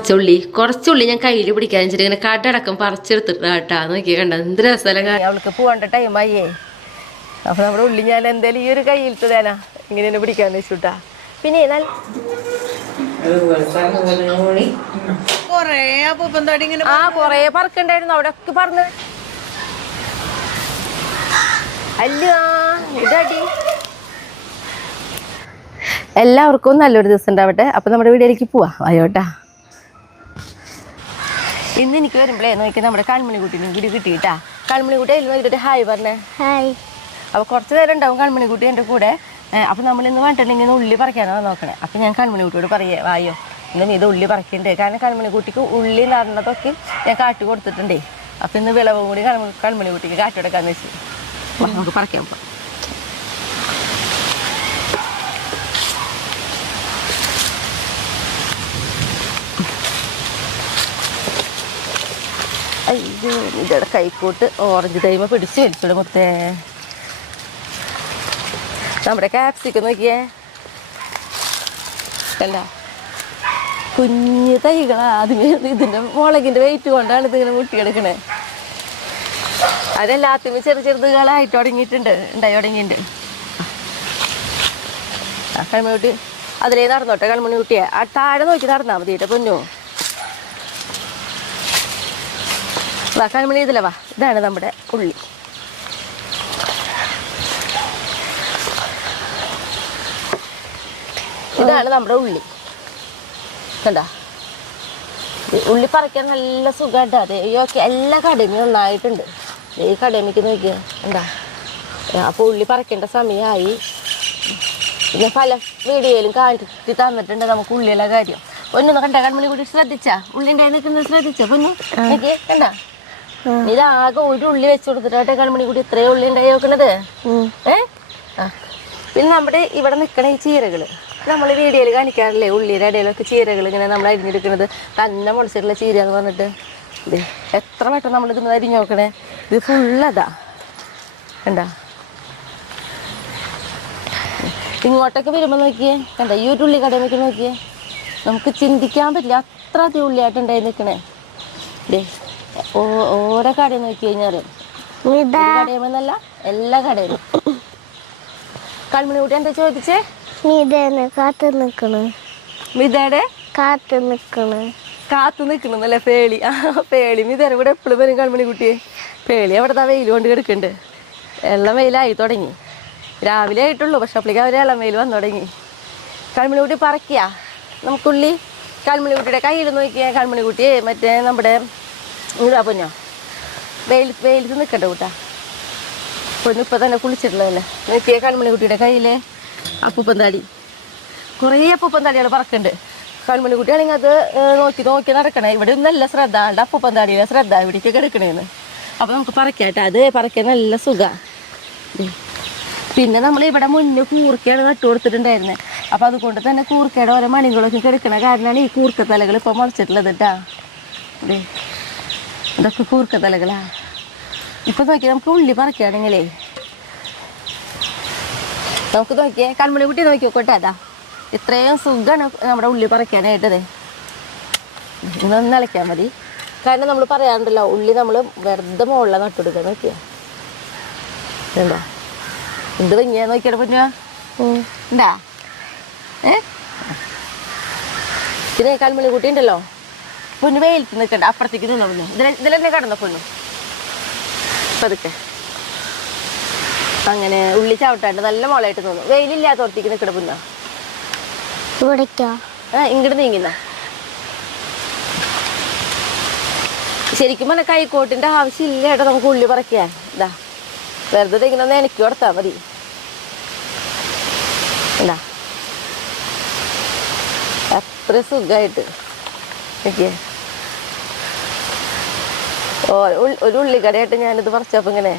കുറച്ചുള്ളി ഞാൻ കയ്യിൽ പിടിക്കാൻ വെച്ചിട്ട് ഇങ്ങനെ കടടക്കം പറിച്ചെടുത്തിട്ട് കേട്ടാ നോക്കിയാ കണ്ട എന്ത് രസമല്ല. അവൾക്ക് പോകേണ്ട ടൈമായേ. അപ്പൊ നമ്മുടെ ഉള്ളി ഞാൻ എന്തായാലും ഈ ഒരു കയ്യിലത്തതേനാ ഇങ്ങനെ തന്നെ പിടിക്കാന്ന് വെച്ചുട്ടാ. പിന്നെ കൊറേ പറക്കുണ്ടായിരുന്നു അവിടെ ഒക്കെ പറന്ന്. അല്ല ഇതടി. എല്ലാവർക്കും നല്ലൊരു ദിവസം ഉണ്ടാവട്ടെ. അപ്പൊ നമ്മുടെ വീഡിയോയിലേക്ക് പോവാ. ആയോട്ടാ. ഇന്ന് എനിക്ക് വരുമ്പോഴേ നോക്കി നമ്മുടെ കൺമണിക്കുട്ടീനും കൂടി കിട്ടിയിട്ടാ. കൺമണിക്കുട്ടി അതിൽ നോക്കിയിട്ട് ഹായ് പറഞ്ഞേ. ഹായ്. അപ്പോൾ കുറച്ച് നേരം ഉണ്ടാവും കൺമണിക്കുട്ടി എൻ്റെ കൂടെ. അപ്പോൾ നമ്മളിന്ന് പറഞ്ഞിട്ടുണ്ടെങ്കിൽ ഉള്ളി പറിക്കാനാണ് നോക്കണേ. അപ്പോൾ ഞാൻ കൺമണിക്കുട്ടിയോട് പറയേ വായോ ഇന്ന് നീ ഇത് ഉള്ളി പറിക്കണ്ടേ. കാരണം കൺമണിക്കുട്ടിക്ക് ഉള്ളി നടന്നതൊക്കെ ഞാൻ കാട്ടി കൊടുത്തിട്ടുണ്ടേ. അപ്പോൾ ഇന്ന് വിളവും കൂടി കൺമണിക്കുട്ടിക്ക് കാട്ടി കൊടുക്കാന്ന് വെച്ച് നമുക്ക് പറിക്കാൻ പോകാം. അയ്യോ ഇതടെ കൈക്കോട്ട് ഓറഞ്ച് തൈമ പിടിച്ച് വലിച്ചോളൂ മുത്തേ. നമ്മുടെ ക്യാപ്സിക്കം നോക്കിയേ കണ്ട കുഞ്ഞു തൈകളാ. ആദ്യമേ ഇതിൻ്റെ മുളകിൻ്റെ വെയിറ്റ് കൊണ്ടാണ് ഇതിങ്ങനെ മുട്ടിയെടുക്കണേ. അതെല്ലാത്തിനും ചെറുതുകളായിട്ട് ഉണ്ടായി തുടങ്ങിയിട്ടുണ്ട്. ആ കൺമണിക്കുട്ടി അതിലേ നടന്നോട്ടെ. കൺമണിക്കുട്ടിയെ ആ താഴെ നോക്കി നടന്നാൽ മതി കേട്ടോ പൊന്നു. വാ കൺമണി ഇതിലെ വാ. ഇതാണ് നമ്മുടെ ഉള്ളി. ഇതാണ് നമ്മുടെ ഉള്ളി കണ്ട. ഉള്ളി പറിക്കാൻ നല്ല സുഖമായിട്ട്. അതെ ഒക്കെ എല്ലാ കടയും നന്നായിട്ടുണ്ട്. ഈ കടമയ്ക്ക് നോക്കിയാ എന്താ. അപ്പോൾ ഉള്ളി പറിക്കേണ്ട സമയമായി. പിന്നെ പല വീഡിയോയിലും കാണിച്ച് തന്നിട്ടുണ്ട് നമുക്ക് ഉള്ളിയുള്ള കാര്യം. പൊന്നൊന്ന് കണ്ട കൺമണി കൂടി ശ്രദ്ധിച്ചാ ഉള്ളിൻ്റെ നിൽക്കുന്നത് ശ്രദ്ധിച്ചാ പൊന്നു നോക്കിയേ കണ്ട. ഇതാകെ ഒരു ഉള്ളി വെച്ച് കൊടുത്തിട്ടാട്ടെ കൺമണി കൂടി ഇത്രയും ഉള്ളി ഉണ്ടായി നോക്കണത്. പിന്നെ നമ്മുടെ ഇവിടെ നിൽക്കണ ഈ ചീരകൾ നമ്മൾ വീഡിയോയിൽ കാണിക്കാറില്ലേ. ഉള്ളിയുടെ ഇടയിലൊക്കെ ചീരകൾ ഇങ്ങനെ നമ്മൾ അരിഞ്ഞെടുക്കുന്നത് തന്നെ മുളച്ചിട്ടുള്ള ചീര എന്ന് പറഞ്ഞിട്ട് ഇത് എത്ര വട്ടം നമ്മൾ ഇതിന് അരിഞ്ഞ് നോക്കണേ. ഇത് ഫുള്ളതാ കണ്ട. ഇങ്ങോട്ടൊക്കെ വരുമ്പോൾ നോക്കിയേ കണ്ട. ഈ ഒരു ഉള്ളി കടമയ്ക്ക് നോക്കിയേ നമുക്ക് ചിന്തിക്കാൻ പറ്റില്ല അത്ര അധികം ഉള്ളിയായിട്ടുണ്ടായി നിൽക്കണേ. ഓരോ കടയിൽ നോക്കി കഴിഞ്ഞാൽ കടയുമെന്നല്ല എല്ലാ കടയിലും. കൺമണി കൂട്ടി എന്താ ചോദിച്ചേ. കാത്തു നിക്കണെന്നല്ലേ പേളി. പേളി മിതേനെ കൂടെ എപ്പോഴും വരും കൺമണി കുട്ടിയെ. പേളി അവിടുത്തെ വെയിൽ കൊണ്ട് കിടക്കുന്നുണ്ട്. എള്ളം വെയിലായി തുടങ്ങി. രാവിലെ ആയിട്ടുള്ളൂ പക്ഷെ അപ്പോഴേക്കും അവർ ഇളം വെയിൽ വന്നു തുടങ്ങി. കൺമണി കുട്ടി പറക്കിയാ നമുക്കുള്ളി. കൺമണി കുട്ടിയുടെ കയ്യിൽ നോക്കിയാൽ കൺമണി കുട്ടിയെ മറ്റേ നമ്മുടെ ഇതാ പൊന്നോ വെയിലത്ത് നിൽക്കട്ടെ കൂട്ടാ. പൊന്നു ഇപ്പം തന്നെ കുളിച്ചിട്ടുള്ളതല്ലേ. നോക്കിയ കൺമണി കുട്ടിയുടെ കയ്യിലെ അപ്പൂപ്പന്താടി കുറേ അപ്പൂപ്പന്താടികൾ പറക്കുന്നുണ്ട്. കൺമണി കുട്ടിയാണെങ്കിൽ അത് നോക്കി നോക്കി നടക്കണേ. ഇവിടെ നല്ല ശ്രദ്ധ ആളുടെ അപ്പൂപ്പന്താടിയുടെ ശ്രദ്ധ ഇവിടേക്ക് എടുക്കണേന്ന്. അപ്പോൾ നമുക്ക് പറിക്കാട്ടെ. അത് പറിക്കാൻ നല്ല സുഖമാണ്. പിന്നെ നമ്മൾ ഇവിടെ മുന്നേ കൂർക്കയാണ് നട്ടു കൊടുത്തിട്ടുണ്ടായിരുന്നത്. അപ്പോൾ അതുകൊണ്ട് തന്നെ കൂർക്കയുടെ ഓരോ മണികളൊക്കെ കിടക്കണ കാരണമാണ് ഈ കൂർക്കത്തലകൾ ഇപ്പോൾ മുളച്ചിട്ടുള്ളത് കേട്ടാ. ഇതൊക്കെ കൂർക്കത്തലകളാ. ഇപ്പം നോക്കിയാൽ നമുക്ക് ഉള്ളി പറിക്കുകയാണെങ്കിലേ നമുക്ക് നോക്കിയേ കൺമണി കുട്ടി നോക്കി നോക്കട്ടെ. അതാ ഇത്രയും സുഖമാണ് നമ്മുടെ ഉള്ളി പറിക്കാനായിട്ടത്. ഇതൊന്ന് ഇളയ്ക്കാൻ മതി. കാരണം നമ്മൾ പറയാറുണ്ടല്ലോ ഉള്ളി നമ്മൾ വെറുതെ മുകളിൽ നട്ടുകൊടുക്കുക. നോക്കിയാ എന്താ എന്ത് ഭംഗിയാ നോക്കിയാൽ പൊന്നുവാ എന്താ. പിന്നെ കൺമണി കുട്ടി ഉണ്ടല്ലോ പൊന്നു വെയിലത്ത് നിൽക്കണ്ട. അപ്പുറത്തേക്ക് നിന്നു പൊന്നു. ഇതിലെന്നെ കടന്നോ പൊന്നു പതുക്കെ. അങ്ങനെ ഉള്ളി ചവിട്ടാണ്ട് നല്ല മുളയായിട്ട് തോന്നും. വെയിലില്ലാത്തോടത്തേക്ക് നിൽക്കണ പൊന്നോ. ഇങ്ങോട്ട് നീങ്ങുന്ന ശരിക്കും പറഞ്ഞാൽ കൈക്കോട്ടിൻ്റെ ആവശ്യമില്ല കേട്ടോ നമുക്ക് ഉള്ളി പറിക്കാൻ. ഇതാ വെറുതെ ഇങ്ങനെ ഒന്ന് എനിക്ക് കൊടുത്താൽ മതി. എന്താ അത്ര സുഖമായിട്ട് നോക്കിയേ. ഒരു ഉള്ളിക്കടയായിട്ട് ഞാനിത് പറിച്ചപ്പോൾ ഇങ്ങനെ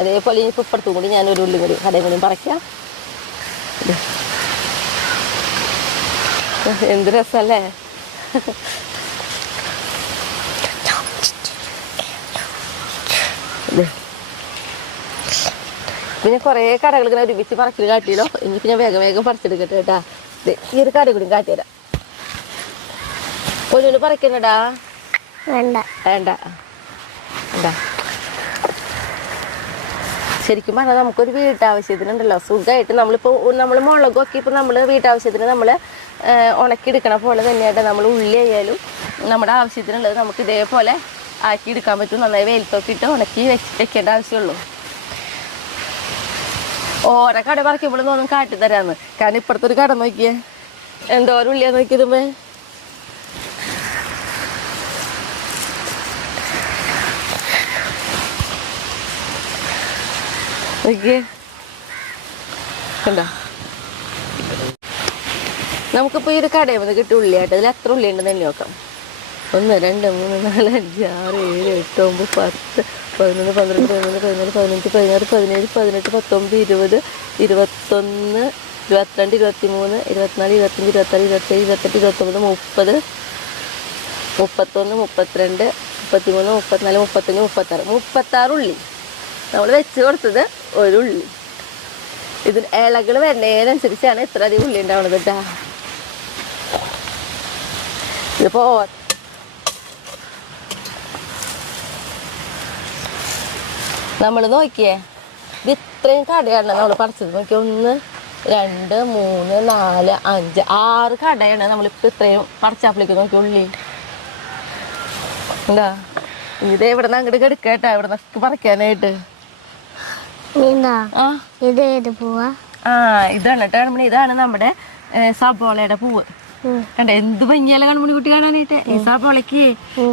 അതേപോലെ ഇനിയിപ്പോൾ ഇപ്പുറത്തും കൂടി ഞാനൊരു ഉള്ളി കൂടി കടയും കൂടിയും പറിക്കാം. എന്ത് രസമല്ലേ. പിന്നെ കുറേ കടകൾ ഇങ്ങനെ ഒരുമിച്ച് പറച്ചിൽ കാട്ടിയില്ലോ. ഇനിയിപ്പോൾ ഞാൻ വേഗം വേഗം പറിച്ചെടുക്കട്ടെ കേട്ടാ. ഈ ഒരു കട കൂടി കാട്ടിത്തരാം. പൊന്നു പറിക്കണടാ. വേണ്ട വേണ്ട എന്താ ശരിക്കും പറഞ്ഞാൽ നമുക്കൊരു വീട്ടാവശ്യത്തിനുണ്ടല്ലോ സുഖമായിട്ട് നമ്മൾ മുളകൊക്കെ ഇപ്പോൾ നമ്മൾ വീട്ടാവശ്യത്തിന് നമ്മൾ ഉണക്കിയെടുക്കണ പോലെ തന്നെയായിട്ട് നമ്മൾ ഉള്ളി ആയാലും നമ്മുടെ ആവശ്യത്തിനുള്ളത് നമുക്ക് ഇതേപോലെ ആക്കിയെടുക്കാൻ പറ്റും. നന്നായി വെയിലത്തൊക്കെ ഇട്ട് ഉണക്കി വെക്കേണ്ട ആവശ്യമുള്ളൂ. ഓരോ കട പറിക്കുമ്പോഴൊന്നും ഒന്നും കാട്ടിത്തരാന്ന്. കാരണം ഇപ്പുറത്തെ ഒരു കട നോക്കിയേ, എന്തോരം ഉള്ളിയാ നോക്കിയതുമേ. നോക്കിയേ കണ്ടോ. നമുക്കിപ്പോൾ ഈ ഒരു കടയിൽ വന്ന് കിട്ടിയ ഉള്ളിയായിട്ട് അതിൽ എത്ര ഉള്ളി ഉണ്ടെന്ന് തന്നെ നോക്കാം. 1 2 3 4 5 6 7 8 9 10 11 12 13 14 15 16 17 18 19 20 21 22 23 24 25 26 27 28 29 30 31 32 33 34 35 36 ഉള്ളി നമ്മൾ വെച്ച് കൊടുത്തത് ഒരു ഉള്ളി. ഇതിന് ഇലകൾ വരുന്നതിനനുസരിച്ചാണ് ഇത്ര അധികം ഉള്ളി ഉണ്ടാവുന്നത് കേട്ടാ. ഇതിപ്പോൾ നമ്മൾ നോക്കിയേ, ഇത് ഇത്രയും കടയാണ് നമ്മൾ പറിച്ചത്. നോക്കിയേ 1 2 3 4 5 6 കടയാണ് നമ്മളിപ്പോൾ ഇത്രയും പറിച്ചാപ്പിലേക്ക് നോക്കി ഉള്ളി. എന്താ ഇത് ഇവിടെ നിന്ന് അങ്ങോട്ട് കിടക്കട്ടാ, ഇവിടെ നിന്ന് പറിക്കാനായിട്ട്. ഇതാണ് കേട്ടോ ഇതാണ് നമ്മുടെ സബോളയുടെ പൂവ്. കണ്ട എന്ത് ഭംഗിയല്ല കൺമണി കുട്ടി കാണാനായിട്ട്. ഈ സബോളക്ക്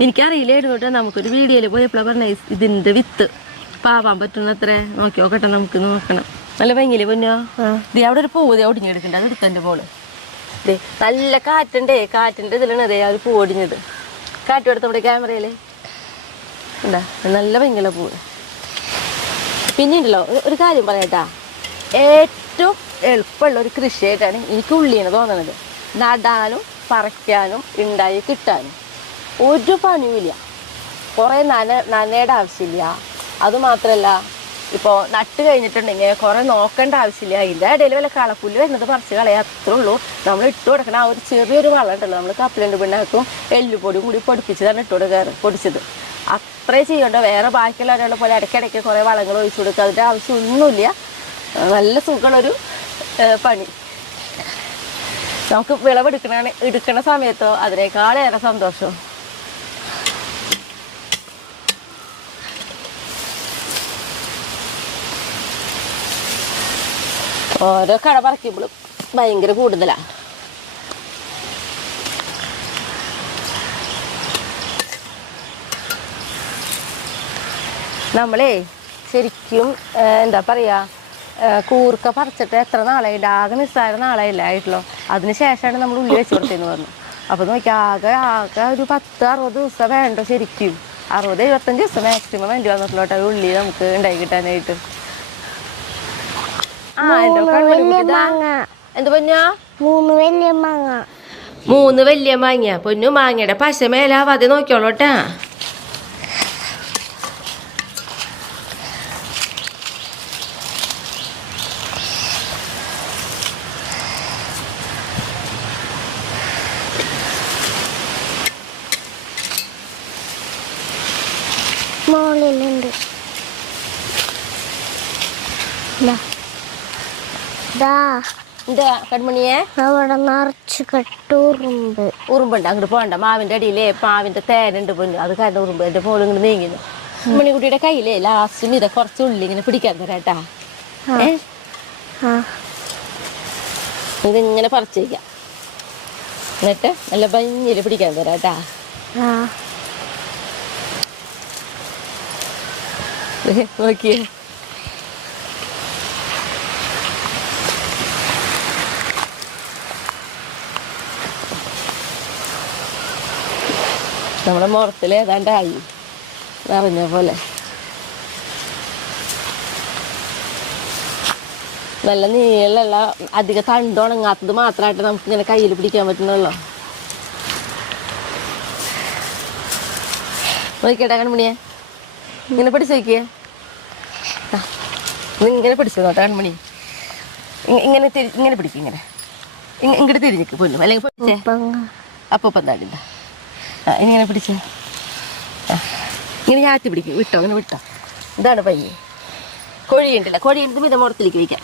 എനിക്കറിയില്ലായിരുന്നു കേട്ടോ. നമുക്കൊരു വീഡിയോയിൽ പോയപ്പോഴാണ് പറഞ്ഞ ഇതിന്റെ വിത്ത് പാവാൻ പറ്റുന്ന അത്ര നോക്കി നോക്കട്ടെ. നമുക്ക് നോക്കണം. നല്ല ഭംഗിയില്ലേ പൊന്നോ. ദേ അവിടെ ഒരു പൂവ് ഒടിഞ്ഞെടുക്കണ്ട, അത് എടുത്തന്റെ പോള്. ദേ നല്ല കാറ്റുണ്ടേ, കാറ്റിന്റെ ഇതിലാണ് അതേ ആ ഒരു പൂ ഒടിഞ്ഞത്. കാറ്റ് എടുത്ത നമ്മുടെ ക്യാമറയില് എന്താ നല്ല ഭംഗിയുള്ള പൂവ്. പിന്നെ ഉണ്ടല്ലോ ഒരു കാര്യം പറയട്ടാ, ഏറ്റവും എളുപ്പമുള്ള ഒരു കൃഷിയായിട്ടാണ് എനിക്ക് ഉള്ളിയെന്ന് തോന്നുന്നത്. നടാനും പറിക്കാനും ഉണ്ടായി കിട്ടാനും ഒരു പണിയുമില്ല. കുറേ നനയുടെ ആവശ്യമില്ല. അതുമാത്രമല്ല ഇപ്പോൾ നട്ട് കഴിഞ്ഞിട്ടുണ്ടെങ്കിൽ കുറേ നോക്കേണ്ട ആവശ്യമില്ല. അതിൻ്റെ ഇടയിൽ വല്ല കളപ്പുല്ല് വരുന്നത് പറിച്ച് കളയാ, അത്രേ ഉള്ളൂ. നമ്മൾ ഇട്ട് കൊടുക്കണ ആ ഒരു ചെറിയൊരു വളം ഉണ്ടല്ലോ, നമ്മൾ കപ്പലണ്ട് പിണ്ണാക്കും എല്ലുപൊടിയും കൂടി പൊടിപ്പിച്ചതാണ് ഇട്ട് കൊടുക്കാറ്, പൊടിച്ചത്. അത്രേ ചെയ്യണ്ട. വേറെ ബാക്കിയുള്ള ഒരാളെ പോലെ ഇടയ്ക്കിടയ്ക്ക് കുറേ വളങ്ങൾ ഒഴിച്ചു കൊടുക്കുക, അതിൻ്റെ ആവശ്യമൊന്നുമില്ല. നല്ല സുഖമുള്ളൊരു പണി. നമുക്ക് എടുക്കണ സമയത്തോ അതിനേക്കാളേറെ സന്തോഷം. ഓരോ കട പറിക്കുമ്പോഴും ഭയങ്കര കൂടുതലാണ്. നമ്മളേ ശരിക്കും എന്താ പറയുക, കൂർക്ക പറിച്ചിട്ട് എത്ര നാളായില്ല, ആകെ നിസ്സാര നാളായില്ല ആയിട്ടുള്ളൂ. അതിന് ശേഷമാണ് നമ്മൾ ഉള്ളി വെച്ച് കൊടുത്തതെന്ന് പറഞ്ഞു. അപ്പോൾ നോക്കി ആകെ ഒരു 10-60 ദിവസം വേണ്ട ശരിക്കും. 60-75 ദിവസം മാക്സിമം വേണ്ടി വന്നിട്ടുള്ളൂ ഉള്ളി നമുക്ക് ഉണ്ടായി കിട്ടാനായിട്ട്. എന്ത് പൊന്നാ? 3 വലിയ മാങ്ങ. 3 വലിയ മാങ്ങ പൊന്നു. മാങ്ങയുടെ പശ മേലാവാതെ നോക്കിയോളൂട്ടാ. മോളിലുണ്ട്. കൺമണിയെ അവിടെ നിറച്ച് കെട്ടുറുമ്പ്. ഉറുമ്പുണ്ട്. അങ്ങോട്ട് പോകണ്ട. മാവിന്റെ അടിയിലേ മാവിന്റെ തേനുണ്ട് പൊന്നു. അത് കാരണം ഉറുമ്പ് എന്റെ മോള് ഇങ്ങോട്ട് നീങ്ങുന്നു. കൺമണിക്കുട്ടിയുടെ കയ്യിലേ ലാസ്റ്റ് ഇത കുറച്ച് ഉള്ളി ഇങ്ങനെ പിടിക്കാൻ തരാട്ടാ. ഇതിങ്ങനെ പറിച്ചേക്കാം, എന്നിട്ട് നല്ല ഭംഗിയിൽ പിടിക്കാൻ തരാട്ടാ. നോക്കിയേ നമ്മുടെ മുറത്തിൽ ഏതാണ്ടായി നിറഞ്ഞ പോലെ. നല്ല നീളമുള്ള അധികം തണ്ടുണങ്ങാത്തത് മാത്രമായിട്ട് നമുക്ക് ഇങ്ങനെ കയ്യിൽ പിടിക്കാൻ പറ്റുന്നുള്ളൂ. നോക്കിയേട്ടാ കൺമണിയെ, ഇങ്ങനെ പിടിച്ച് നോക്കിയേ. ഇങ്ങനെ പിടിച്ചു നോട്ടെ കൺമണി. ഇങ്ങനെ പിടിക്കും, ഇങ്ങനെ ഇങ്ങോട്ട് തിരിഞ്ഞിക്ക് പൊന്നും, അല്ലെങ്കിൽ പിടിച്ചേ അപ്പം താടില്ല. ഇനി ഇങ്ങനെ പിടിച്ചേ, ഇങ്ങനെ ഞാത്തി പിടിക്കും. വിട്ടോ, അങ്ങനെ വിട്ടോ. ഇതാണ് പയ്യെ. കോഴിയുണ്ടല്ല, കോഴിയുണ്ട് മിത മുറത്തിലേക്ക് വയ്ക്കാം.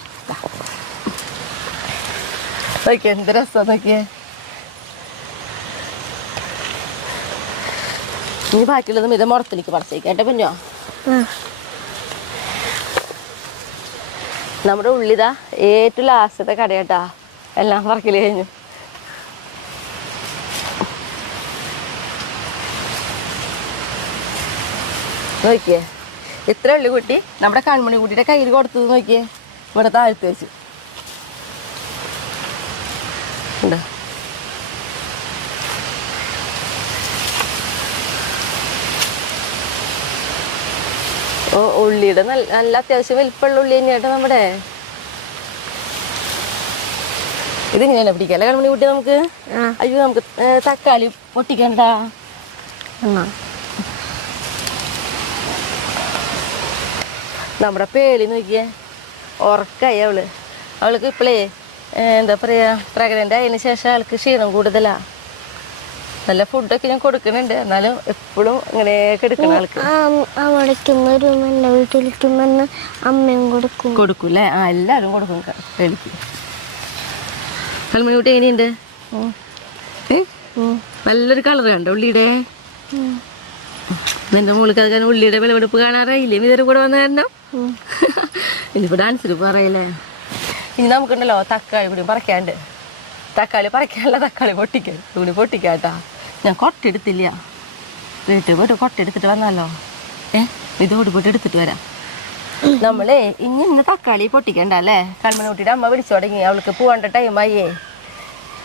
നോക്കിയേ എന്ത് രസം നോക്കിയേ. ഇനി ബാക്കിയുള്ളത് മിത മുറത്തിലേക്ക് പറിച്ചേക്കാം കേട്ടോ പൊന്നോ. നമ്മുടെ ഉള്ളിതാ ഏറ്റവും ലാസ്റ്റത്തെ കടയാട്ടാ. എല്ലാം പറക്കല് കഴിഞ്ഞു. നോക്കിയേ ഇത്ര ഉള്ളി കുട്ടി നമ്മുടെ കൺമണി കുട്ടിയുടെ കയ്യിൽ കൊടുത്തത് നോക്കിയേ. ഇവിടെ താഴ്ത്തി വെച്ചു ഉണ്ടോ. ഓ ഉള്ളിയുടെ നല്ല അത്യാവശ്യം വലിപ്പമുള്ള ഉള്ളി തന്നെയാട്ടോ നമ്മുടെ. ഇതിങ്ങനെയല്ല പിടിക്കല്ലേ കൺമണി കുട്ടി നമുക്ക്. അയ്യോ നമുക്ക് തക്കാളി പൊട്ടിക്കണ്ട. നമ്മുടെ പേളി നോക്കിയേ ഉറക്കായി അവൾക്ക് ഇപ്പോഴേ എന്താ പറയുക, പ്രഗ്നൻ്റ് ആയതിനു ശേഷം അവൾക്ക് ക്ഷീണം കൂടുതലാ. നല്ല ഫുഡൊക്കെ ഞാൻ കൊടുക്കുന്നുണ്ട്, എന്നാലും എപ്പോഴും ഇങ്ങനെ എടുക്കണം ആൾക്ക്. എന്റെ വീട്ടിലിരിക്കുമ്പോ അമ്മയും കൊടുക്കൂല്ലേ? എല്ലാവരും കൊടുക്കും പേളിക്ക്. കൽമണി കുട്ടി എങ്ങനെയുണ്ട്? നല്ലൊരു കളർ കണ്ടോ ഉള്ളിയുടെ? നിന്റെ മോൾക്ക് അത് കാരണം ഉള്ളിയുടെ വിളവെടുപ്പ് കാണാറായില്ലേ ഇതൊരു കൂടെ വന്ന കാരണം? ഇനിയിപ്പോൾ ഡാൻസിന് പറയല്ലേ. ഇനി നമുക്കുണ്ടല്ലോ തക്കാളി കൂടി പറിക്കാണ്ട്. തക്കാളി പറിക്കാനുള്ള തക്കാളി കൂടി പൊട്ടിക്കാട്ടാ. ഞാൻ കൊട്ടെടുത്തില്ല, വീട്ടിൽ പോയിട്ട് കൊട്ടെടുത്തിട്ട് വന്നാലോ. ഇത് കൂടി പോയിട്ട് എടുത്തിട്ട് വരാം. നമ്മളേ ഇന്ന് തക്കാളി പൊട്ടിക്കണ്ട അല്ലേ? കൺമണിക്കുട്ടിയുടെ അമ്മ വിളിച്ചു തുടങ്ങി, അവൾക്ക് പോകേണ്ട ടൈമായേ.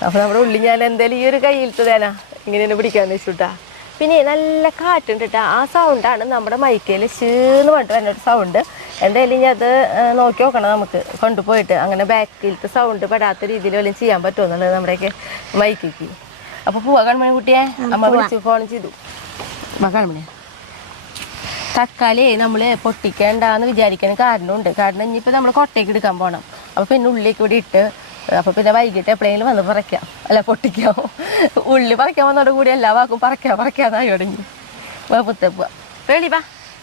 അപ്പോൾ നമ്മുടെ ഉള്ളി ഞാൻ എന്തായാലും ഈ ഒരു കയ്യിലത്തതേനാ ഇങ്ങനെ പിടിക്കാന്ന് വെച്ചുട്ടാ. പിന്നെ നല്ല കാറ്റുണ്ട് കേട്ടോ. ആ സൗണ്ടാണ് നമ്മുടെ മൈക്കയിൽ ശീന്ന് പറഞ്ഞിട്ട് വരുന്നൊരു സൗണ്ട്. എന്തായാലും ഇനി അത് നോക്കി നോക്കണം നമുക്ക് കൊണ്ടുപോയിട്ട്. അങ്ങനെ ബാക്കിലത്തെ സൗണ്ട് പെടാത്ത രീതിയിൽ വല്ലതും ചെയ്യാൻ പറ്റുമോ എന്നുള്ളത് നമ്മുടെയൊക്കെ മൈക്കിക്ക്. അപ്പോൾ പോവാ കൺമണി കുട്ടിയെ. അമ്മ വിളിച്ചു ഫോൺ ചെയ്തു. കൺമണി തക്കാളി നമ്മൾ പൊട്ടിക്കേണ്ടെന്ന് വിചാരിക്കാൻ കാരണമുണ്ട്. കാരണം ഇനിയിപ്പോൾ നമ്മൾ കൊട്ടയ്ക്ക് എടുക്കാൻ പോകണം. അപ്പോൾ പിന്നെ ഉള്ളിലേക്ക് കൂടി ഇട്ട്, അപ്പോൾ പിന്നെ വൈകിട്ട് എപ്പോഴെങ്കിലും വന്ന് പറിക്കാം, അല്ല പൊട്ടിക്കാം. ഉള്ളി പറിക്കാൻ വന്നതോട് കൂടി എല്ലാ വാക്കും പറിക്കാന്നായി തുടങ്ങി. പുത്തേ പോവാ പേളി വാ,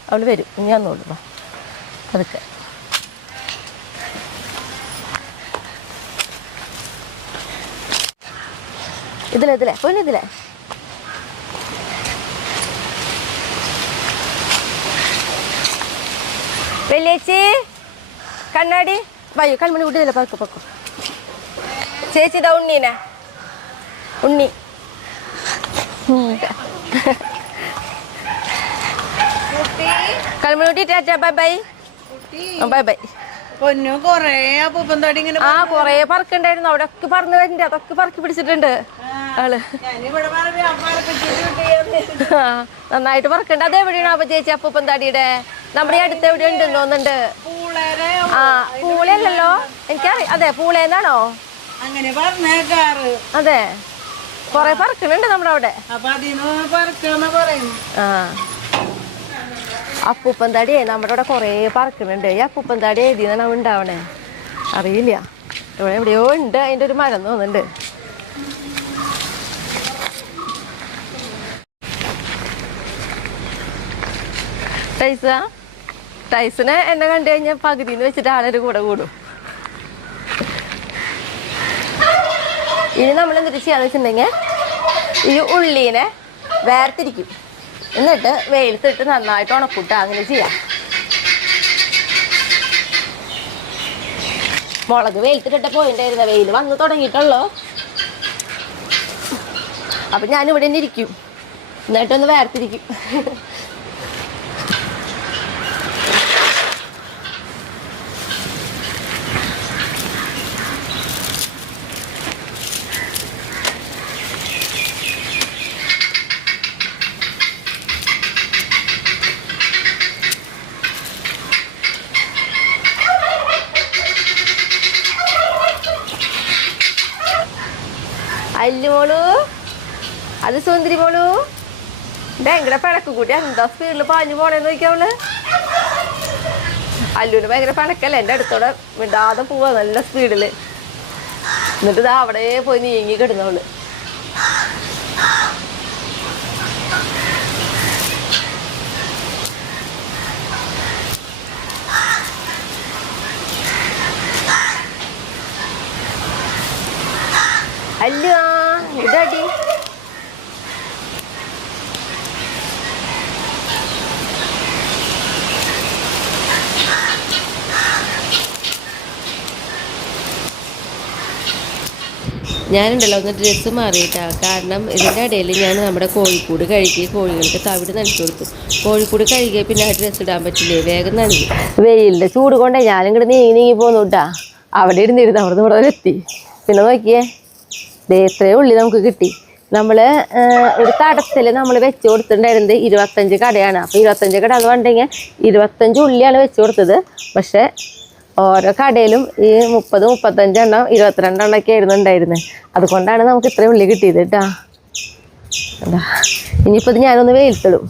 അവൾ വരും. ഇനി വന്നോളൂ വാ അതൊക്കെ. ഇതിലെ പൊന്നിതിലെ വെള്ളിയേച്ചി കണ്ണാടി വയ്യോ. കൺമണി കുട്ടിയല്ലേ പക്കും ചേച്ചിതാ ഉണ്ണീനെ ഉണ്ണി. കൺമണി കുട്ടി Tata bye bye bye bye. ആ കൊറേ പറക്കുണ്ടായിരുന്നു, അവിടെ ഒക്കെ പറന്ന് വരുന്നുണ്ട്. അതൊക്കെ പറക്കി പിടിച്ചിട്ടുണ്ട് ആള്. നന്നായിട്ട് പറക്കണ്ട. അതെവിടെയാണോ അപ്പൊ ചേച്ചി അപ്പൂപ്പന്താടിയുടെ? നമ്മുടെ അടുത്ത് എവിടെ ഉണ്ടെന്ന് തോന്നുന്നുണ്ട്. ആ പൂളയല്ലല്ലോ, എനിക്കറിയാം. അതെ പൂളേന്നാണോ? അതെ കൊറേ പറക്കുന്നുണ്ട് നമ്മുടെ അവിടെ. ആ അപ്പൂപ്പന്താടിയേ നമ്മുടെ അവിടെ കൊറേ പറക്കുന്നുണ്ട്. ഈ അപ്പൂപ്പന്താടി എഴുതിയെന്നാണ് ഉണ്ടാവണേ അറിയില്ല. ഇവിടെ എവിടെയോ ഉണ്ട് അതിൻ്റെ ഒരു മരം തോന്നുന്നുണ്ട്. ടൈസിനെ എന്നെ കണ്ടു കഴിഞ്ഞാൽ പകുതിന്ന് വെച്ചിട്ട് ആളൊരു കൂടെ കൂടും. ഇനി നമ്മൾ എന്തിട്ട് ചെയ്യാന്ന് വെച്ചിട്ടുണ്ടെങ്കിൽ ഈ ഉള്ളീനെ വേർതിരിക്കും, എന്നിട്ട് വെയിലത്തിട്ട് നന്നായിട്ട് ഉണക്കൂട്ട. അങ്ങനെ ചെയ്യാം. മുളക് വെയിലത്തിട്ടിട്ട് പോയിണ്ടായിരുന്ന, വെയിൽ വന്ന് തുടങ്ങിയിട്ടുള്ളൂ. അപ്പം ഞാനിവിടെ തന്നെ ഇരിക്കും, എന്നിട്ടൊന്ന് വേർതിരിക്കും. അല്ലു മോളു, അത് സുന്ദരി മോളു, ഭയങ്കര പിഴക്ക് കൂട്ടി എന്താ സ്പീഡിൽ പാഞ്ഞു പോണേന്ന് നോക്കിയാവള്. അല്ലൂര് ഭയങ്കര പണക്കല്ലേ, എൻ്റെ അടുത്തോടെ വിടാതെ പോവാ നല്ല സ്പീഡിൽ. എന്നിട്ട് ഇതാ അവിടെ പോയി നീങ്ങി കിടന്നോള്. അല്ല ഇതാടി ഞാനുണ്ടല്ലോ ഒന്ന് ഡ്രസ്സ് മാറിയിട്ടാണ്. കാരണം ഇതിൻ്റെ ഇടയിൽ ഞാൻ നമ്മുടെ കോഴിക്കൂട് കഴുകി കോഴികൾക്ക് തവിട് നനച്ചു കൊടുത്തു. കോഴിക്കൂട് കഴുകിയ പിന്നെ ആ ഡ്രസ്സ് ഇടാൻ പറ്റില്ലേ, വേഗം നനഞ്ഞു. വെയിലിൻ്റെ ചൂട് കൊണ്ടേ ഞാനിങ്ങോട്ട് നീങ്ങി പോന്നു കേട്ടാ. അവിടെ ഇരുന്നിരുന്ന് അവിടെ നിന്ന് ഇവിടെ എത്തി. പിന്നെ നോക്കിയേ, ഇത്രേ ഉള്ളി നമുക്ക് കിട്ടി. നമ്മൾ ഒരു തടത്തിൽ നമ്മൾ വെച്ച് കൊടുത്തിട്ടുണ്ടായിരുന്നത് 25 കടയാണ്. അപ്പോൾ 25 കട എന്ന് പറഞ്ഞിട്ടുണ്ടെങ്കിൽ 25 ഉള്ളിയാണ് വെച്ച് കൊടുത്തത്. പക്ഷേ ഓരോ കടയിലും ഈ 30, 35 എണ്ണം 22 എണ്ണമൊക്കെ ആയിരുന്നു ഉണ്ടായിരുന്നത്. അതുകൊണ്ടാണ് നമുക്ക് ഇത്രയും ഉള്ളി കിട്ടിയത് കേട്ടോ. എന്താ ഇനിയിപ്പോൾ ഇത് ഞാനൊന്ന് വെയിലത്തിടും.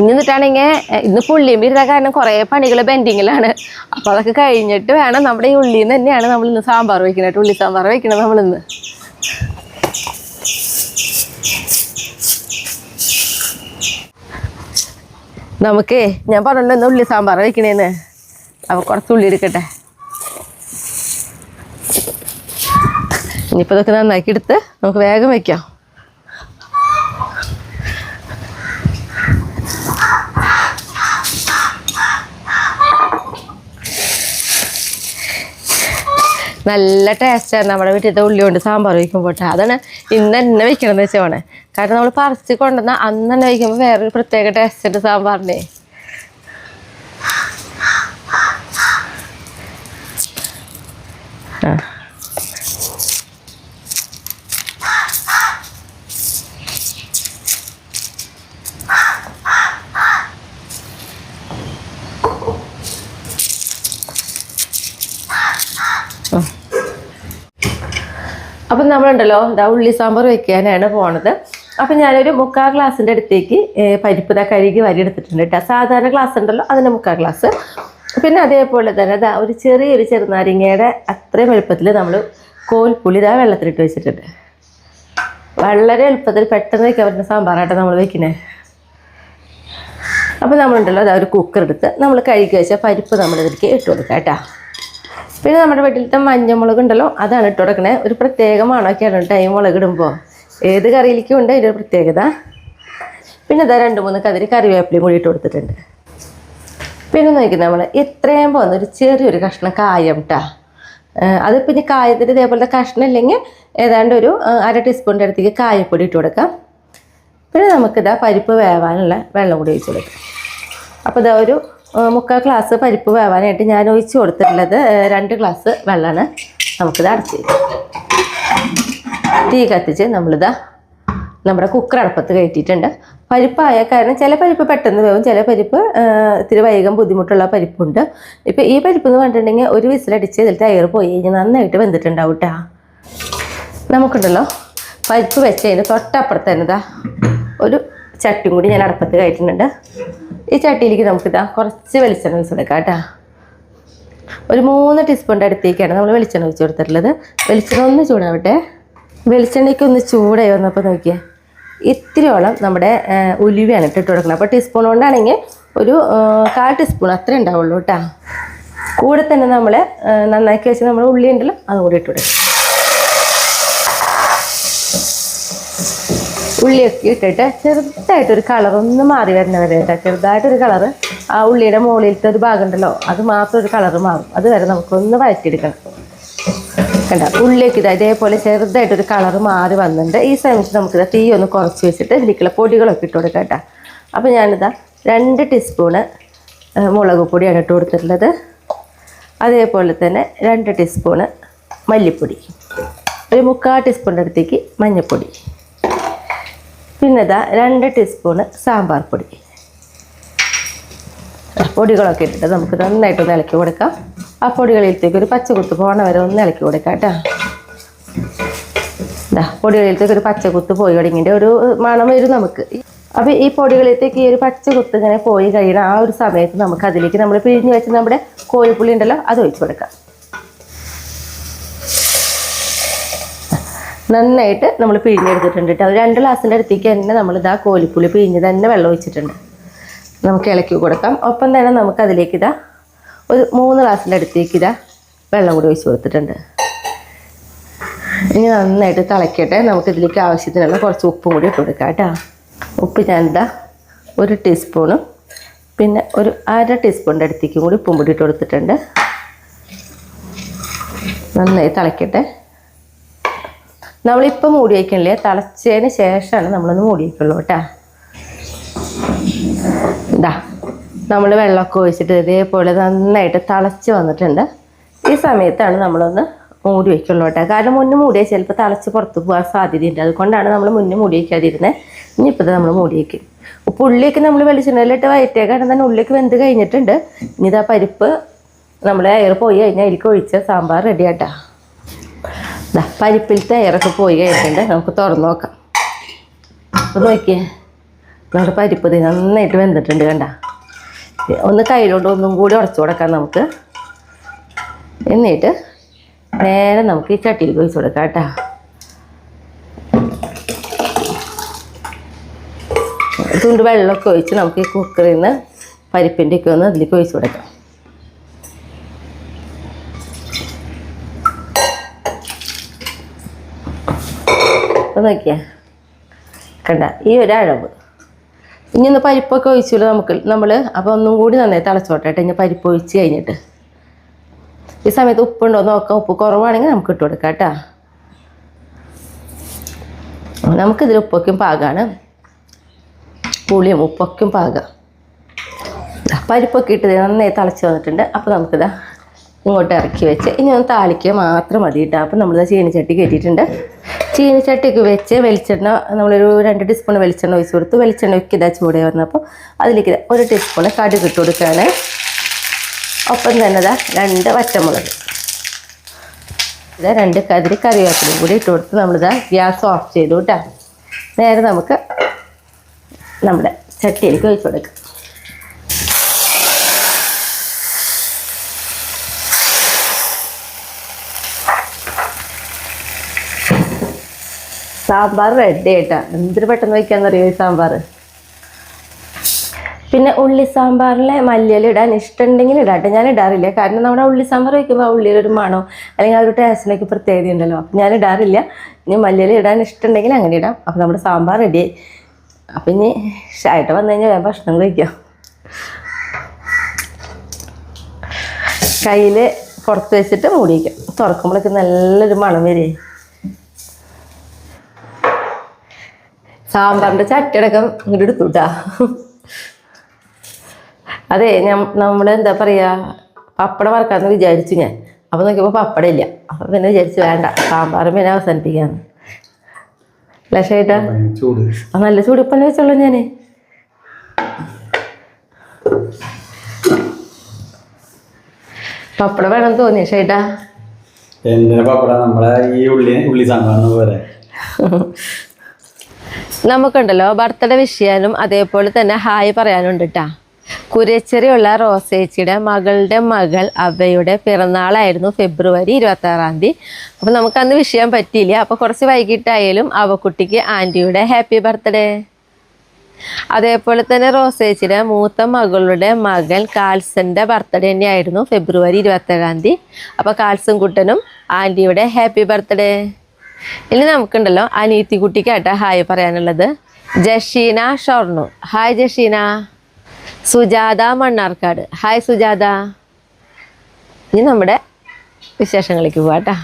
ഇനി എന്നിട്ടാണെങ്കിൽ ഇന്ന് പുള്ളിയും ഇരുന്ന കാരണം കുറേ പണികൾ പെൻഡിങ്ങിലാണ്. അപ്പോൾ അതൊക്കെ കഴിഞ്ഞിട്ട് വേണം നമ്മുടെ ഈ ഉള്ളിയിൽ നിന്ന് തന്നെയാണ് നമ്മൾ ഇന്ന് സാമ്പാർ വയ്ക്കുന്നത്. ഉള്ളി സാമ്പാർ വയ്ക്കണം നമ്മളിന്ന്. നമുക്ക് ഞാൻ പറഞ്ഞല്ലോ ഇന്ന് ഉള്ളി സാമ്പാർ വയ്ക്കണേന്ന്. അപ്പോൾ കുറച്ച് ഉള്ളി എടുക്കട്ടെ. ഇനിയിപ്പോൾ ഇതൊക്കെ നന്നാക്കി എടുത്ത് നമുക്ക് വേഗം വയ്ക്കാം. നല്ല ടേസ്റ്റാണ് നമ്മുടെ വീട്ടിലത്തെ ഉള്ളി കൊണ്ട് സാമ്പാർ വയ്ക്കുമ്പോൾ. അതാണ് ഇന്ന് തന്നെ വയ്ക്കണമെന്ന് വെച്ചാണ്. കാരണം നമ്മൾ പറിച്ച് കൊണ്ടുവന്ന അന്ന് തന്നെ വയ്ക്കുമ്പോൾ വേറൊരു പ്രത്യേക ടേസ്റ്റ് ഉണ്ട് സാമ്പാറിൻ്റെ. അപ്പം നമ്മളുണ്ടല്ലോ ഇതാ ഉള്ളി സാമ്പാർ വയ്ക്കാനാണ് പോണത്. അപ്പം ഞാനൊരു 3/4 ഗ്ലാസിൻ്റെ അടുത്തേക്ക് പരിപ്പ് ഇതാ കഴുകി വരി എടുത്തിട്ടുണ്ട് കേട്ടോ. സാധാരണ ഗ്ലാസ് ഉണ്ടല്ലോ അതിൻ്റെ 3/4 ഗ്ലാസ്. പിന്നെ അതേപോലെ തന്നെ ഇതാ ഒരു ചെറിയൊരു ചെറുനാരങ്ങയുടെ അത്രയും എളുപ്പത്തിൽ നമ്മൾ കോൽപ്പുളി ഇതാ വെള്ളത്തിലിട്ട് വെച്ചിട്ടുണ്ട്. വളരെ എളുപ്പത്തിൽ പെട്ടെന്ന് വയ്ക്കാൻ പറ്റുന്ന സാമ്പാറായിട്ട് നമ്മൾ വയ്ക്കുന്നത്. അപ്പോൾ നമ്മളുണ്ടല്ലോ അതാ ഒരു കുക്കർ എടുത്ത് നമ്മൾ കഴുകി വെച്ച പരിപ്പ് നമ്മളിതിലേക്ക് ഇട്ട് കൊടുക്കാം കേട്ടോ. പിന്നെ നമ്മുടെ വീട്ടിലത്തെ മഞ്ഞമുളക് ഉണ്ടല്ലോ അതാണ് ഇട്ട് കൊടുക്കണേ. ഒരു പ്രത്യേക മണമൊക്കെയാണ് കേട്ടോ ഈ മുളക് ഇടുമ്പോൾ. ഏത് കറിയിലേക്കും ഉണ്ട് ഇതിൻ്റെ പ്രത്യേകത. പിന്നെ ഇതാ 2-3 കതിരി കറിവേപ്പിലയും കൂടി ഇട്ട് കൊടുത്തിട്ടുണ്ട്. പിന്നെ നോക്കി നമ്മൾ ഇത്രയും പോകുന്ന ഒരു ചെറിയൊരു കഷ്ണം കായം കേട്ടോ. അതിപ്പോൾ ഇനി കായത്തിൻ്റെ ഇതേപോലത്തെ കഷ്ണം ഇല്ലെങ്കിൽ ഏതാണ്ട് ഒരു 1/2 ടീസ്പൂണിൻ്റെ അടുത്തേക്ക് കായപ്പൊടി ഇട്ട് കൊടുക്കാം. പിന്നെ നമുക്കിതാ പരിപ്പ് വേവാനുള്ള വെള്ളം കൂടി ഒഴിച്ച് കൊടുക്കാം. അപ്പോൾ ഇതാ ഒരു 3/4 ഗ്ലാസ് പരിപ്പ് വേവാനായിട്ട് ഞാൻ ഒഴിച്ച് കൊടുത്തിട്ടുള്ളത് 2 ഗ്ലാസ് വെള്ളമാണ്. നമുക്കിത് അടച്ച് തീ കത്തിച്ച് നമ്മളിതാ നമ്മുടെ കുക്കർ അടുപ്പത്ത് കയറ്റിയിട്ടുണ്ട്. പരിപ്പായ കാരണം ചില പരിപ്പ് പെട്ടെന്ന് വേവും, ചില പരിപ്പ് ഇത്തിരി വൈകാൻ ബുദ്ധിമുട്ടുള്ള പരിപ്പുണ്ട്. ഇപ്പോൾ ഈ പരിപ്പ് എന്ന് പറഞ്ഞിട്ടുണ്ടെങ്കിൽ ഒരു വിസിലടിച്ച് ഇതിൽ ടയർ പോയി കഴിഞ്ഞാൽ നന്നായിട്ട് വെന്തിട്ടുണ്ടാവും കേട്ടോ. നമുക്കുണ്ടല്ലോ പരിപ്പ് വെച്ചതിന് തൊട്ടപ്പുറത്ത് തന്നെ ഇതാ ഒരു ചട്ടിയും കൂടി ഞാൻ അടുപ്പത്ത് കയറ്റുന്നുണ്ട്. ഈ ചട്ടിയിലേക്ക് നമുക്കിതാ കുറച്ച് വെളിച്ചെണ്ണ ഒഴിച്ച് കൊടുക്കാം കേട്ടോ. ഒരു 3 ടീസ്പൂണിൻ്റെ അടുത്തേക്കാണ് നമ്മൾ വെളിച്ചെണ്ണ ഒഴിച്ച് കൊടുത്തിട്ടുള്ളത്. വെളിച്ചെണ്ണ ഒന്ന് ചൂടാവട്ടെ. വെളിച്ചെണ്ണയ്ക്ക് ഒന്ന് ചൂടായി വന്നപ്പോൾ നോക്കിയാൽ ഇത്തിരിയോളം നമ്മുടെ ഉലുവയാണ് ഇട്ട് കൊടുക്കണം. അപ്പോൾ ടീസ്പൂൺ കൊണ്ടാണെങ്കിൽ ഒരു 1/4 ടീസ്പൂൺ അത്രേ ഉണ്ടാവുള്ളൂ കേട്ടോ. കൂടെ തന്നെ നമ്മൾ നന്നാക്കി വെച്ച് നമ്മൾ ഉള്ളി ഉണ്ടല്ലോ അതും കൂടി ഇട്ട് കൊടുക്കും. ഉള്ളിയൊക്കെ ഇട്ടിട്ട് ചെറുതായിട്ടൊരു കളറൊന്ന് മാറി വരുന്നവരെ കേട്ടോ. ചെറുതായിട്ടൊരു കളറ് ആ ഉള്ളിയുടെ മുകളിലത്തെ ഒരു ഭാഗം ഉണ്ടല്ലോ അത് മാത്രം ഒരു കളറ് മാറും. അതുവരെ നമുക്കൊന്ന് വഴറ്റിയെടുക്കണം. കണ്ട ഉള്ളിലേക്ക് ഇതേപോലെ ചെറുതായിട്ടൊരു കളറ് മാറി വന്നിട്ടുണ്ട്. ഈ സമയത്ത് നമുക്കിത് തീ ഒന്ന് കുറച്ച് വെച്ചിട്ട് ഇതിലേക്കുള്ള പൊടികളൊക്കെ ഇട്ട് കൊടുക്കാം കേട്ടോ. അപ്പോൾ ഞാനിതാ 2 ടീസ്പൂണ് മുളക് പൊടിയാണ് ഇട്ട് കൊടുത്തിട്ടുള്ളത്. അതേപോലെ തന്നെ 2 ടീസ്പൂണ് മല്ലിപ്പൊടി, ഒരു 3/4 ടീസ്പൂണിൻ്റെ അടുത്തേക്ക് മഞ്ഞൾപ്പൊടി, പിന്നെ ഇതാ 2 ടീസ്പൂണ് സാമ്പാർ പൊടി. പൊടികളൊക്കെ ഇട്ടിട്ട് നമുക്ക് നന്നായിട്ടൊന്ന് ഇളക്കി കൊടുക്കാം. ആ പൊടികളിലത്തേക്ക് ഒരു പച്ചക്കുത്ത് പോണ വരെ ഒന്ന് ഇളക്കി കൊടുക്കാം കേട്ടോ. പൊടികളിലത്തേക്ക് ഒരു പച്ചക്കുത്ത് പോയി തുടങ്ങിയിട്ട് ഒരു മണം വരും നമുക്ക്. അപ്പോൾ ഈ പൊടികളിലത്തേക്ക് ഈ ഒരു പച്ചക്കുത്ത് ഇങ്ങനെ പോയി കഴിയുന്ന ആ ഒരു സമയത്ത് നമുക്ക് അതിലേക്ക് നമ്മൾ പിഴിഞ്ഞ് വെച്ച് നമ്മുടെ കോഴിപ്പുളി ഉണ്ടല്ലോ അത് ഒഴിച്ച് കൊടുക്കാം. നന്നായിട്ട് നമ്മൾ പിഴിഞ്ഞെടുത്തിട്ടുണ്ട് കേട്ടോ. 2 ഗ്ലാസിൻ്റെ അടുത്തേക്ക് തന്നെ നമ്മളിതാ കോഴിപ്പുളി പിഴിഞ്ഞ് തന്നെ വെള്ളം ഒഴിച്ചിട്ടുണ്ട്. നമുക്ക് ഇളക്കി കൊടുക്കാം. ഒപ്പം തന്നെ നമുക്ക് അതിലേക്ക് ഇതാ ഒരു 3 ഗ്ലാസിൻ്റെ അടുത്തേക്ക് ഇതാ വെള്ളം കൂടി ഒഴിച്ച് കൊടുത്തിട്ടുണ്ട്. ഇനി നന്നായിട്ട് തിളക്കട്ടെ. നമുക്കിതിലേക്ക് ആവശ്യത്തിനുള്ള കുറച്ച് ഉപ്പും കൂടി ഇട്ട് കൊടുക്കാം കേട്ടോ. ഉപ്പ് ഞാനിതാ 1 ടീസ്പൂണും പിന്നെ ഒരു 1/2 ടീസ്പൂണിൻ്റെ അടുത്തേക്കും കൂടി ഉപ്പും കൂടി ഇട്ട് കൊടുത്തിട്ടുണ്ട്. നന്നായി തിളക്കട്ടെ. നമ്മളിപ്പോൾ മൂടി വയ്ക്കണില്ലേ, തിളച്ചതിന് ശേഷമാണ് നമ്മളൊന്ന് മൂടി വയ്ക്കുള്ളൂ കേട്ടോ. ഇതാ നമ്മൾ വെള്ളമൊക്കെ ഒഴിച്ചിട്ട് ഇതേപോലെ നന്നായിട്ട് തിളച്ച് വന്നിട്ടുണ്ട്. ഈ സമയത്താണ് നമ്മളൊന്ന് മൂടി വയ്ക്കുള്ളൂ കേട്ടോ. കാരണം മുന്നേ മൂടിയാൽ ചിലപ്പോൾ തിളച്ച് പുറത്ത് പോകാൻ സാധ്യതയുണ്ട്. അതുകൊണ്ടാണ് നമ്മൾ മുന്നേ മൂടി വയ്ക്കാതിരുന്നത്. ഇനിയിപ്പോൾ നമ്മൾ മൂടി വയ്ക്കും. ഇപ്പോൾ ഉള്ളിലേക്ക് നമ്മൾ വെളിച്ചെണ്ണയിലിട്ട് വയറ്റിയേക്കാണ് തന്നെ ഉള്ളിലേക്ക് വെന്ത് കഴിഞ്ഞിട്ടുണ്ട്. ഇനി ഇതാ പരിപ്പ് നമ്മൾ എയർ പോയി കഴിഞ്ഞാൽ അതിലേക്ക് ഒഴിച്ച സാമ്പാർ റെഡി ആട്ടാ. പരിപ്പിലത്തെ എയറൊക്കെ പോയി കഴിഞ്ഞിട്ടുണ്ട്. നമുക്ക് തുറന്ന് നോക്കാം. അപ്പോൾ നോക്കിയേ, നമ്മുടെ പരിപ്പ് നന്നായിട്ട് വെന്തിട്ടുണ്ട് കണ്ട. ഒന്ന് കയ്യിലോട്ട് ഒന്നും കൂടി ഉടച്ചു കൊടുക്കാം നമുക്ക്. എന്നിട്ട് നേരെ നമുക്ക് ഈ ചട്ടിയിലേക്ക് ഒഴിച്ച് കൊടുക്കാം കേട്ടോ. തുണ്ട് വെള്ളമൊക്കെ ഒഴിച്ച് നമുക്ക് ഈ കുക്കറിൽ നിന്ന് പരിപ്പിൻ്റെ ഒക്കെ ഒന്ന് അതിലേക്ക് ഒഴിച്ച് കൊടുക്കാം. അപ്പോൾ നോക്കിയാ കണ്ട ഈ ഒരു അളവ്. ഇനി ഒന്ന് പരിപ്പൊക്കെ ഒഴിച്ചല്ലോ നമ്മൾ. അപ്പോൾ ഒന്നും കൂടി നന്നായി തിളച്ചോട്ടെ. ഇനി പരിപ്പ് ഒഴിച്ച് കഴിഞ്ഞിട്ട് ഈ സമയത്ത് ഉപ്പുണ്ടോ നോക്കാം. ഉപ്പ് കുറവാണെങ്കിൽ നമുക്ക് ഇട്ട് കൊടുക്കാം കേട്ടോ. നമുക്കിതിൽ ഉപ്പൊക്കും പാകമാണ്, പുളിയും ഉപ്പൊക്കും പാകം. പരിപ്പൊക്കെ ഇട്ട് നന്നായി തിളച്ച് വന്നിട്ടുണ്ട്. അപ്പോൾ നമുക്കിതാ ഇങ്ങോട്ട് ഇറക്കി വെച്ച് ഇനി ഒന്ന് താളിക്കുക മാത്രം മതി കേട്ടോ. അപ്പോൾ നമ്മളിതാ ചീനിച്ചട്ടി കയറ്റിയിട്ടുണ്ട്. ചീനിച്ചട്ടിക്ക് വെച്ച് വെളിച്ചെണ്ണ നമ്മളൊരു 2 ടീസ്പൂൺ വെളിച്ചെണ്ണ ഒഴിച്ച് കൊടുത്തു. വെളിച്ചെണ്ണ ഒക്കെ ഇതാ ചൂടായി വന്നപ്പോൾ അതിലേക്ക് 1 ടീസ്പൂൺ കടുക് ഇട്ട് കൊടുക്കുകയാണ്. ഒപ്പം തന്നെ ഇതാ 2 പച്ചമുളക്, ഇതാ 2 കതിരി കറിവേപ്പിലയും കൂടി ഇട്ട് കൊടുത്ത് നമ്മളിതാ ഗ്യാസ് ഓഫ് ചെയ്തു കേട്ടോ. നേരെ നമുക്ക് നമ്മുടെ ചട്ടിയിലേക്ക് ഒഴിച്ച് കൊടുക്കാം. സാമ്പാർ റെഡി ആയിട്ടാ. എന്തൊരു പെട്ടെന്ന് വയ്ക്കാന്നറിയോ ഈ സാമ്പാർ. പിന്നെ ഉള്ളി സാമ്പാറിലെ മല്ലിയില ഇടാൻ ഇഷ്ടമുണ്ടെങ്കിൽ ഇടാട്ടെ. ഞാൻ ഇടാറില്ല. കാരണം നമ്മുടെ ഉള്ളി സാമ്പാർ വയ്ക്കുമ്പോൾ ആ ഉള്ളിയിലൊരു മണോ അല്ലെങ്കിൽ ആ ഒരു ടേസ്റ്റിനൊക്കെ പ്രത്യേകത ഉണ്ടല്ലോ. അപ്പം ഞാൻ ഇടാറില്ല. ഇനി മല്ലിയില ഇടാൻ ഇഷ്ടമുണ്ടെങ്കിൽ അങ്ങനെ ഇടാം. അപ്പം നമ്മുടെ സാമ്പാർ റെഡിയായി. അപ്പം ഇനി ഷായിട്ട് വന്നു കഴിഞ്ഞാൽ വേഗം ഭക്ഷണം കഴിക്കാം. കയ്യിൽ പുറത്ത് വെച്ചിട്ട് മൂടി വയ്ക്കാം. തുറക്കുമ്പോഴൊക്കെ നല്ലൊരു മണം വരെ. സാമ്പാറിൻ്റെ ചട്ടിയടക്കം ഇങ്ങോട്ട് എടുത്തുട്ടാ. അതെ, നമ്മൾ എന്താ പറയുക, പപ്പടം വറക്കാമെന്ന് വിചാരിച്ചു ഞാൻ. അപ്പോൾ നോക്കിയപ്പോൾ പപ്പടം ഇല്ല. അപ്പം പിന്നെ വിചാരിച്ചു വേണ്ട, സാമ്പാറും പിന്നെ അവസാനിപ്പിക്കാന്ന്. ലക്ഷമായിട്ടാ നല്ല ചൂടിപ്പന്നെ വെച്ചോളൂ ഞാൻ. പപ്പടം വേണം തോന്നി ഷേട്ടാ. നമുക്കുണ്ടല്ലോ ബർത്ത്ഡേ വിഷ് ചെയ്യാനും അതേപോലെ തന്നെ ഹായ് പറയാനുണ്ട് കേട്ടാ. കുരച്ചെറിയുള്ള റോസേച്ചിയുടെ മകളുടെ മകൾ അവയുടെ പിറന്നാളായിരുന്നു ഫെബ്രുവരി 26-ാം തീയതി. അപ്പോൾ നമുക്കന്ന് വിഷ് ചെയ്യാൻ പറ്റിയില്ല. അപ്പോൾ കുറച്ച് വൈകിട്ടായാലും അവക്കുട്ടിക്ക് ആൻറ്റിയുടെ ഹാപ്പി ബർത്ത്ഡേ. അതേപോലെ തന്നെ റോസേച്ചിയുടെ മൂത്ത മകളുടെ മകൻ കാൽസൻ്റെ ബർത്ത്ഡേ തന്നെയായിരുന്നു ഫെബ്രുവരി 27-ാം തീയതി. അപ്പോൾ കാൽസും കുട്ടനും ആൻറ്റിയുടെ ഹാപ്പി ബർത്ത്ഡേ. ഇനി നമുക്കുണ്ടല്ലോ അനീത്തി കുട്ടിക്കാട്ടാ ഹായ് പറയാനുള്ളത്. ജഷീന ഷൊർണൂർ, ഹായ് ജഷീന. സുജാത മണ്ണാർക്കാട്, ഹായ് സുജാത. ഇനി നമ്മുടെ വിശേഷങ്ങളിലേക്ക് പോവാട്ടാ.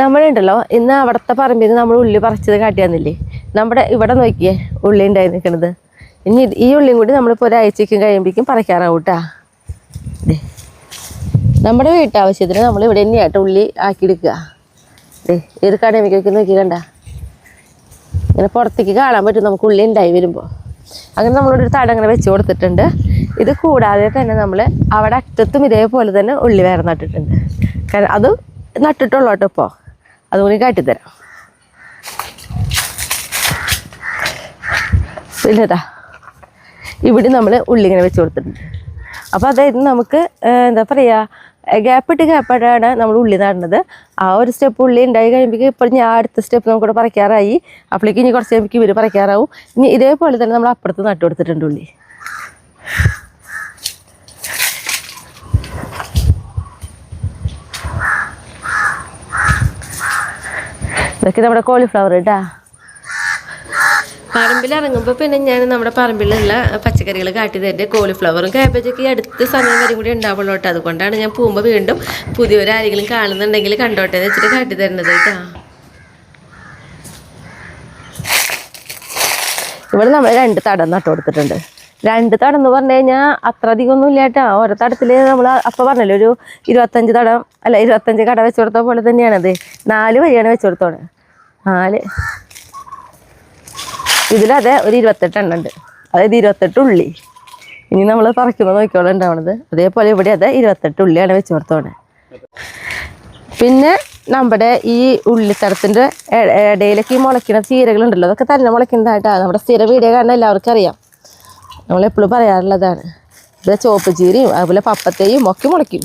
നമ്മളുണ്ടല്ലോ ഇന്ന് അവിടുത്തെ പറമ്പിൽ നിന്ന് നമ്മൾ ഉള്ളി പറിച്ചത് കാട്ടിയാന്നില്ലേ, നമ്മുടെ ഇവിടെ നോക്കിയേ ഉള്ളി ഉണ്ടായി നിൽക്കുന്നത്. ഇനി ഈ ഉള്ളിയും കൂടി നമ്മളിപ്പോൾ ഒരാഴ്ചയ്ക്കും കഴിയുമ്പോഴേക്കും പറിക്കാറാവും കേട്ടാ. നമ്മുടെ വീട്ടാവശ്യത്തിന് നമ്മൾ ഇവിടെ തന്നെയായിട്ട് ഉള്ളി ആക്കിയെടുക്കുക. ഈ ഒരു കടമയ്ക്കൊക്കെ നോക്കി കണ്ട ഇങ്ങനെ പുറത്തേക്ക് കാണാൻ പറ്റും നമുക്ക് ഉള്ളി ഉണ്ടായി വരുമ്പോൾ. അങ്ങനെ നമ്മളൊരു തടം അങ്ങനെ വെച്ച് കൊടുത്തിട്ടുണ്ട്. ഇത് കൂടാതെ തന്നെ നമ്മൾ അവിടെ അറ്റത്തും ഇതേപോലെ തന്നെ ഉള്ളി വേറെ നട്ടിട്ടുണ്ട്. കാരണം അത് നട്ടിട്ടുള്ളൂ കേട്ടോ ഇപ്പോൾ, അതുകൂടി കാട്ടിത്തരാം. ഇല്ലതാ ഇവിടെ നമ്മൾ ഉള്ളി ഇങ്ങനെ വെച്ച് കൊടുത്തിട്ടുണ്ട്. അപ്പോൾ അതായത് നമുക്ക് എന്താ പറയുക, ഗ്യാപ്പിട്ടാണ് നമ്മൾ ഉള്ളി നടുന്നത്. ആ ഒരു സ്റ്റെപ്പ് ഉള്ളി ഉണ്ടായി കഴിയുമ്പോഴേക്കും ഇപ്പോൾ ഞാൻ അടുത്ത സ്റ്റെപ്പ് നമുക്കിവിടെ പറിക്കാറായി. അപ്പോഴേക്കും ഇനി കുറച്ച് കഴിയുമ്പോഴേക്കും ഇവർ പറിക്കാറാവും. ഇനി ഇതേപോലെ തന്നെ നമ്മൾ അപ്പുറത്ത് നട്ടു കൊടുത്തിട്ടുണ്ട് ഉള്ളി. ഇതൊക്കെ നമ്മുടെ കോളിഫ്ലവർ കേട്ടാ. പറമ്പിലിറങ്ങുമ്പോൾ പിന്നെ ഞാൻ നമ്മുടെ പറമ്പിലുള്ള പച്ചക്കറികൾ കാട്ടി തരുന്നത്. കോളിഫ്ലവറും കാബേജൊക്കെ ഈ അടുത്ത സമയം വരെ കൂടി ഉണ്ടാവുള്ളൂ കേട്ടോ. അതുകൊണ്ടാണ് ഞാൻ പോകുമ്പോൾ വീണ്ടും പുതിയവരാരെങ്കിലും കാണുന്നുണ്ടെങ്കിൽ കണ്ടോട്ടെ എന്ന് വെച്ചിട്ട് കാട്ടി തരുന്നത് കേട്ടോ. ഇവിടെ നമ്മൾ 2 തടം നട്ടു കൊടുത്തിട്ടുണ്ട്. 2 തടം എന്ന് പറഞ്ഞു കഴിഞ്ഞാൽ അത്ര അധികമൊന്നും ഇല്ല കേട്ടോ. ഓരോ തടത്തിൽ നമ്മൾ അപ്പോൾ പറഞ്ഞല്ലോ ഒരു 25 തടം അല്ല 25 കട വെച്ച് കൊടുത്ത പോലെ തന്നെയാണത്. 4 വരിയാണ് വെച്ച് കൊടുത്തോണേ. 4 ഇതിലതെ ഒരു 28 എണ്ണം ഉണ്ട്. അതായത് 28 ഉള്ളി. ഇനി നമ്മൾ പറിക്കുമ്പോൾ നോക്കിയോളം ഉണ്ടാവണത്. അതേപോലെ ഇവിടെ അതെ 28 ഉള്ളിയാണ് വെച്ച് കൊടുത്തോണേ. പിന്നെ നമ്മുടെ ഈ ഉള്ളിത്തടത്തിൻ്റെ ഇടയിലൊക്കെ ഈ മുളയ്ക്കുന്ന ചീരകളുണ്ടല്ലോ, അതൊക്കെ തന്നെ മുളയ്ക്കുന്നതായിട്ടാണ്. നമ്മുടെ സ്ഥിര വീഡിയോ കാണാൻ എല്ലാവർക്കും അറിയാം. നമ്മളെപ്പോഴും പറയാറുള്ളതാണ്. ഇത് ചുവപ്പ് ചീരയും അതുപോലെ പപ്പത്തയും ഒക്കെ മുളയ്ക്കും.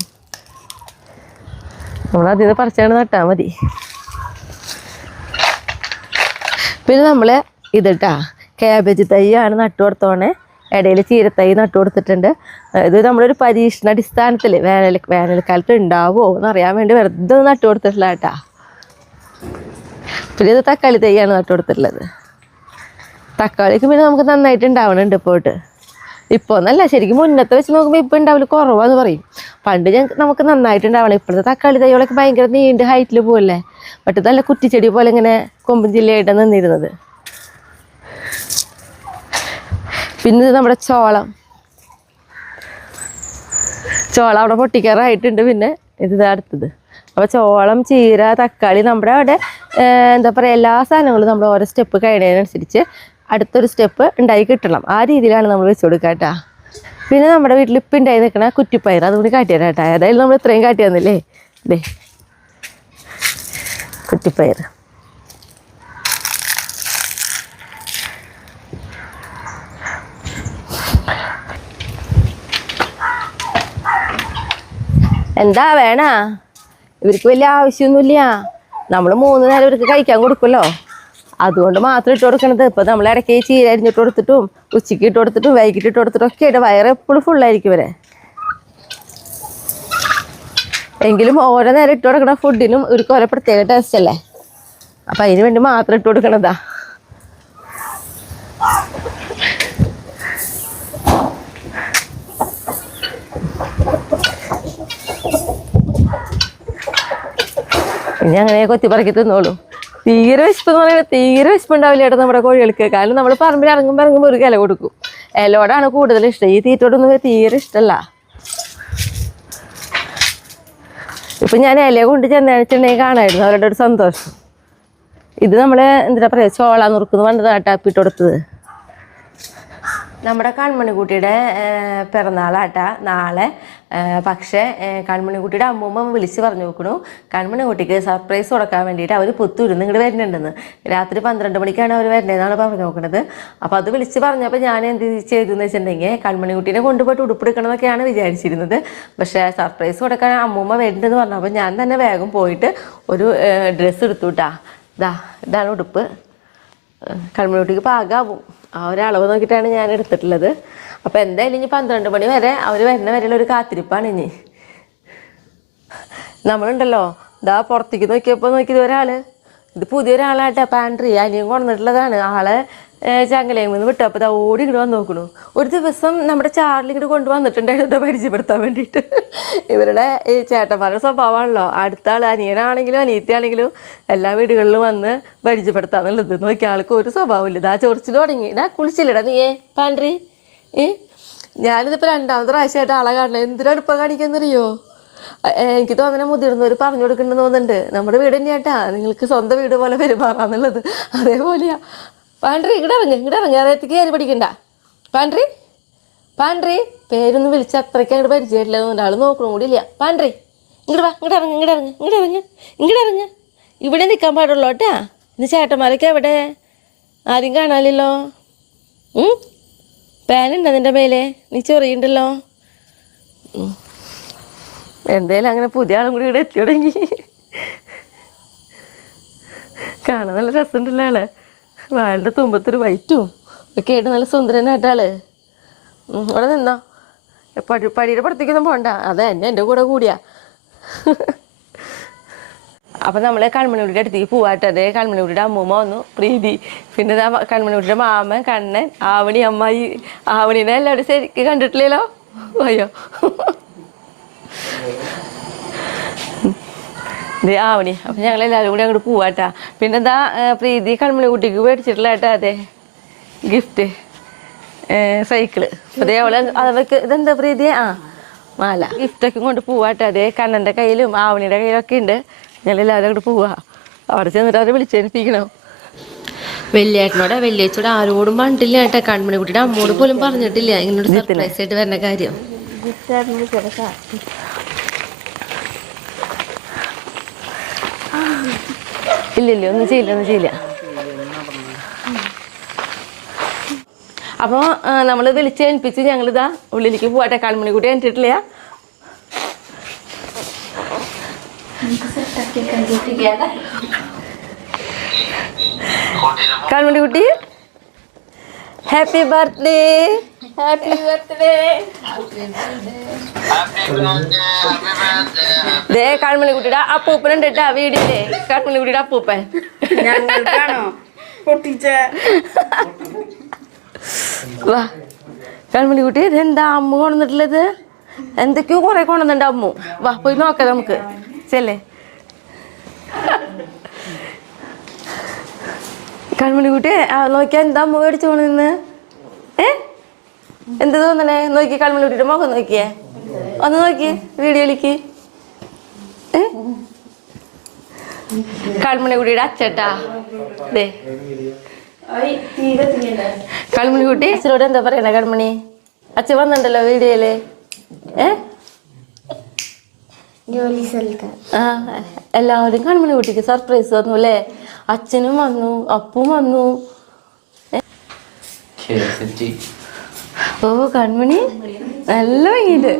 നമ്മളതിൽ നിന്ന് പറിച്ചാണ് നട്ടാൽ മതി. പിന്നെ നമ്മൾ ഇതിട്ടാ കാബേജ് തൈയാണ് നട്ടു കൊടുത്തോണേ. ഇടയിൽ ചീരത്തൈ നട്ടു കൊടുത്തിട്ടുണ്ട്. ഇത് നമ്മളൊരു പരീക്ഷണാടിസ്ഥാനത്തിൽ വേനൽക്കാലത്ത് ഉണ്ടാവുമോ എന്നറിയാൻ വേണ്ടി വെറുതെ നട്ടു കൊടുത്തിട്ടില്ല കേട്ടാ. പിന്നെ ഇത് തക്കാളി തൈയാണ് നട്ടു കൊടുത്തിട്ടുള്ളത്. തക്കാളിക്ക് പിന്നെ നമുക്ക് നന്നായിട്ട് ഉണ്ടാവണുണ്ട് പോയിട്ട്. ഇപ്പോൾ എന്നല്ല, ശരിക്കും മുന്നത്തെ വെച്ച് നോക്കുമ്പോൾ ഇപ്പോൾ ഉണ്ടാവില്ല, കുറവാന്ന് പറയും. പണ്ട് നമുക്ക് നന്നായിട്ട് ഉണ്ടാവണം. ഇപ്പോഴത്തെ തക്കാളി തൈകളൊക്കെ ഭയങ്കര നീണ്ട് ഹൈറ്റിൽ പോകല്ലേ. മറ്റേ നല്ല കുറ്റിച്ചെടി പോലെ ഇങ്ങനെ കൊമ്പും ജില്ലയായിട്ടാണ് നിന്നിരുന്നത്. പിന്നെ ഇത് നമ്മുടെ ചോളം അവിടെ പൊട്ടിക്കാറായിട്ടുണ്ട്. പിന്നെ ഇത് അടുത്തത്. അപ്പോൾ ചോളം, ചീര, തക്കാളി നമ്മുടെ അവിടെ എന്താ പറയുക, എല്ലാ സാധനങ്ങളും നമ്മൾ ഓരോ സ്റ്റെപ്പ് കഴിയുന്നതിനനുസരിച്ച് അടുത്തൊരു സ്റ്റെപ്പ് ഉണ്ടായി കിട്ടണം. ആ രീതിയിലാണ് നമ്മൾ വെച്ച് കൊടുക്കുക കേട്ടാ. പിന്നെ നമ്മുടെ വീട്ടിൽ ഇപ്പം ഉണ്ടായി നിൽക്കണ കുറ്റിപ്പയർ അതുകൂടി കാട്ടിയാണ് കേട്ടാ. ഏതായാലും നമ്മൾ ഇത്രയും കാട്ടിയാന്നില്ലേ. ഇതേ കുറ്റിപ്പയർ. എന്താ വേണ, ഇവർക്ക് വലിയ ആവശ്യമൊന്നുമില്ല. നമ്മൾ 3 നേരം ഇവർക്ക് കഴിക്കാൻ കൊടുക്കുമല്ലോ, അതുകൊണ്ട് മാത്രം ഇട്ട് കൊടുക്കണത്. ഇപ്പോൾ നമ്മൾ ഇടയ്ക്ക് ചീര അരിഞ്ഞിട്ട് കൊടുത്തിട്ടും ഉച്ചയ്ക്ക് ഇട്ട് കൊടുത്തിട്ടും വൈകിട്ട് ഇട്ട് കൊടുത്തിട്ടും ഒക്കെ ആയിട്ട് വയറ് എപ്പോഴും ഫുള്ളായിരിക്കും ഇവരെ. എങ്കിലും ഓരോ നേരം ഇട്ട് കൊടുക്കണ ഫുഡിനും ഇവർക്ക് ഓരോ പ്രത്യേക ടേസ്റ്റ് അല്ലേ. അപ്പം അതിന് വേണ്ടി മാത്രം ഇട്ട് കൊടുക്കണതാ. ഇനി അങ്ങനെ കൊത്തി പറക്കി തിന്നോളൂ. തീരെ വിശപ്പെന്ന് പറയുന്നത് തീരെ വിശപ്പുണ്ടാവില്ല കേട്ടോ നമ്മുടെ കോഴികൾക്ക്. കാരണം നമ്മൾ പറമ്പിൽ ഇറങ്ങുമ്പോൾ ഒരു ഇല കൊടുക്കും. ഇലയോടാണ് കൂടുതൽ ഇഷ്ടം. ഈ തീറ്റോടൊന്നും തീരെ ഇഷ്ടമല്ല. ഇപ്പം ഞാൻ ഇല കൊണ്ട് ചെന്നുണ്ടെങ്കിൽ കാണായിരുന്നു അവരുടെ ഒരു സന്തോഷം. ഇത് നമ്മൾ എന്താ പറയുക, ചോള നുറുക്കുന്നു പണ്ടതാട്ടാ ഇട്ട് കൊടുത്തത്. നമ്മുടെ കൺമണിക്കുട്ടിയുടെ പിറന്നാളാട്ടാ നാളെ. പക്ഷേ കൺമണിക്കുട്ടിയുടെ അമ്മൂമ്മ വിളിച്ച് പറഞ്ഞു നോക്കണു കൺമണിക്കുട്ടിക്ക് സർപ്രൈസ് കൊടുക്കാൻ വേണ്ടിയിട്ട് അവർ പുത്തൂരിന്ന് ഇങ്ങോട്ട് വരുന്നുണ്ടെന്ന്. രാത്രി 12 മണിക്കാണ് അവർ വരുന്നതെന്നാണ് പറഞ്ഞു നോക്കുന്നത്. അപ്പോൾ അത് വിളിച്ച് പറഞ്ഞപ്പോൾ ഞാൻ എന്ത് ചെയ്തു എന്ന് വെച്ചിട്ടുണ്ടെങ്കിൽ കൺമണിക്കുട്ടീനെ കൊണ്ടുപോയിട്ട് ഉടുപ്പെടുക്കണമെന്നൊക്കെയാണ് വിചാരിച്ചിരുന്നത്. പക്ഷേ സർപ്രൈസ് കൊടുക്കാൻ അമ്മൂമ്മ വരുന്നുണ്ടെന്ന് പറഞ്ഞപ്പോൾ ഞാൻ തന്നെ വേഗം പോയിട്ട് ഒരു ഡ്രസ്സ് എടുത്തു കേട്ടാ. ഇതാണ് ഉടുപ്പ്. കൺമണിക്കുട്ടിക്ക് പാകാവും ആ ഒരളവ് നോക്കിയിട്ടാണ് ഞാൻ എടുത്തിട്ടുള്ളത്. അപ്പോൾ എന്തായാലും ഇനി 12 മണി വരെ അവർ വരുന്ന വരെയുള്ള ഒരു കാത്തിരിപ്പാണ്. ഇനി നമ്മളുണ്ടല്ലോ പുറത്തേക്ക് നോക്കിയപ്പോൾ നോക്കിയത് ഒരാൾ, ഇത് പുതിയൊരാളാട്ടെ, പാൻട്രി അനിയൻ കൊണ്ടുവന്നിട്ടുള്ളതാണ്. ആളെ ചങ്ങലയിൽ നിന്ന് വിട്ടപ്പോൾ ഇതാ ഓടി ഇങ്ങോട്ട് വന്ന് നോക്കണു. ഒരു ദിവസം നമ്മുടെ ചാർലി ഇങ്ങോട്ട് കൊണ്ടുവന്നിട്ടുണ്ടായിരുന്നു പരിചയപ്പെടുത്താൻ വേണ്ടിയിട്ട്. ഇവരുടെ ഈ ചേട്ടന്മാരുടെ സ്വഭാവമാണല്ലോ, അടുത്ത ആൾ അനിയനാണെങ്കിലും അനിയത്തിയാണെങ്കിലും എല്ലാ വീടുകളിലും വന്ന് പരിചയപ്പെടുത്താന്നുള്ളത്. നോക്കിയ ആൾക്ക് ഒരു സ്വഭാവമില്ല. ഇതാ ചൊറിച്ചിൽ തുടങ്ങി. ഇതാ കുളിച്ചില്ലടാ നീയേ പാൻഡ്രി. ഞാനിതിപ്പോൾ 2ാമത്തെ പ്രാവശ്യമായിട്ട് ആളെ കാണണം. എന്തിനാണ് ഇപ്പം കാണിക്കാന്നറിയോ? എനിക്ക് തോന്നുന്നത് മുതിർന്നവർ പറഞ്ഞു കൊടുക്കണമെന്ന് തോന്നുന്നുണ്ട്. നമ്മുടെ വീട് തന്നെയാട്ടാ, നിങ്ങൾക്ക് സ്വന്തം വീട് പോലെ പെരുമാറാന്നുള്ളത് അതേപോലെയാ. പാൻഡ്രി ഇങ്ങോട്ട് ഇറങ്ങി അറിയത്തേക്ക് കയറി പഠിക്കണ്ട. പാൻഡ്രി പേരൊന്നും വിളിച്ച് അത്രയ്ക്ക് അങ്ങോട്ട് പരിചയമില്ല. ആൾ നോക്കണം കൂടി ഇല്ല. പാൻഡ്രി ഇങ്ങോട്ട് വാ, ഇങ്ങോട്ട് ഇറങ്ങ്. ഇവിടെ നിൽക്കാൻ പാടുള്ളൂ കേട്ടാ. ഇന്ന് ചേട്ടന്മാരൊക്കെ എവിടെ? ആരും കാണാനില്ലല്ലോ. പാനുണ്ടോ നിൻ്റെ മേലെ? നീ ചൊറിയുണ്ടല്ലോ. എന്തായാലും അങ്ങനെ പുതിയ ആളും കൂടി ഇവിടെ എത്തി തുടങ്ങി. കാണാൻ നല്ല രസമുണ്ടല്ലോ ആള്. വാളുടെ തുമ്പത്തൊരു വൈറ്റും ഒക്കെ ആയിട്ട് നല്ല സുന്ദരനായിട്ടാള്. ഇവിടെ നിന്നോ, പടിയുടെ പുറത്തേക്കൊന്നും പോകണ്ട. അതെ എൻ്റെ കൂടെ കൂടിയാ. അപ്പം നമ്മളെ കൺമണിയുടെ അടുത്തേക്ക് പോവാട്ടെ. അതേ കൺമണിയുടെ അമ്മൂമ്മ വന്നു, പ്രീതി, പിന്നെ കൺമണിയുടെ മാമൻ, കണ്ണൻ, ആവണി, അമ്മായി. ആവണീനെ എല്ലാവരും ശരിക്കും കണ്ടിട്ടില്ലല്ലോ. അയ്യോ ഇതേ ആവണി. അപ്പം ഞങ്ങളെല്ലാവരും കൂടി അങ്ങോട്ട് പോവാട്ടാ. പിന്നെ എന്താ പ്രീതി കൺമണി കുട്ടിക്ക് മേടിച്ചിട്ടില്ല കേട്ടാ അതെ ഗിഫ്റ്റ് സൈക്കിള്. അതേ അവളെ അവർക്ക് ഇതെന്താ പ്രീതി? മാല ഗിഫ്റ്റൊക്കെ കൊണ്ട് പോവാട്ടെ. അതേ കണ്ണൻ്റെ കയ്യിലും ആവണിയുടെ കയ്യിലൊക്കെ ഉണ്ട്. ഞങ്ങളെല്ലാവരും അങ്ങോട്ട് പോവാ. അവിടെ ചെന്നിട്ട് അവരെ വിളിച്ചേൽപ്പിക്കണം. വെള്ളിയേട്ടനോടെ വെള്ളിയാഴ്ചയോടെ ആരോടും പറഞ്ഞിട്ടില്ല കേട്ടാ. കൺമണിക്കുട്ടിയുടെ അമ്മോട് പോലും പറഞ്ഞിട്ടില്ല ഇങ്ങനൊരു സർപ്രൈസ് ആയിട്ട് വരുന്ന കാര്യം. ഇല്ല ഒന്നും ചെയ്യില്ല. അപ്പോൾ നമ്മൾ വിളിച്ചേൽപ്പിച്ച് ഞങ്ങളിതാ ഉള്ളിലേക്ക് പോവാട്ടെ. കൺമണിക്കുട്ടി കണ്ടിട്ടില്ല. കൺമണിക്കുട്ടി ഹാപ്പി ബർത്ത്ഡേ. ദേ കൺമണിക്കുട്ടിയുടെ അപ്പൂപ്പനുണ്ട് കേട്ടാ വീടില്ലേ. കൺമണിക്കുട്ടിയുടെ അപ്പൂപ്പൻ വാ. കൺമണിക്കുട്ടി ഇതെന്താ അമ്മ കൊണ്ടുവന്നിട്ടുള്ളത്? എന്തൊക്കെയോ കുറെ കൊണ്ടുവന്നിട്ടുണ്ട് അമ്മു. വാ പോയി നോക്കാം നമുക്ക്. ചെല്ലേ കൺമണിക്കുട്ടി നോക്കിയാ എന്താ അമ്മ മേടിച്ചു കൊണ്ടുവന്ന്? എന്ത് തോന്നണേ? നോക്കി കൺമണിക്കുട്ടിയുടെ മുഖം നോക്കിയേ, ഒന്ന് നോക്കി വീഡിയോയിലേക്ക്. കൺമണിക്കുട്ടിയുടെ അച്ചട്ടാ. ദേ കൺമണിക്കുട്ടി അച്ഛനോട് എന്താ പറയണ? കൺമണി അച്ഛൻ വന്നിട്ടുണ്ടല്ലോ വീഡിയോയില്. എല്ലാവരും കൺമണിക്കുട്ടിക്ക് സർപ്രൈസ് തന്നു അല്ലേ? അച്ഛനും വന്നു, അപ്പും വന്നു. ഓ കൺമണി നല്ല ഭംഗിയുണ്ട്.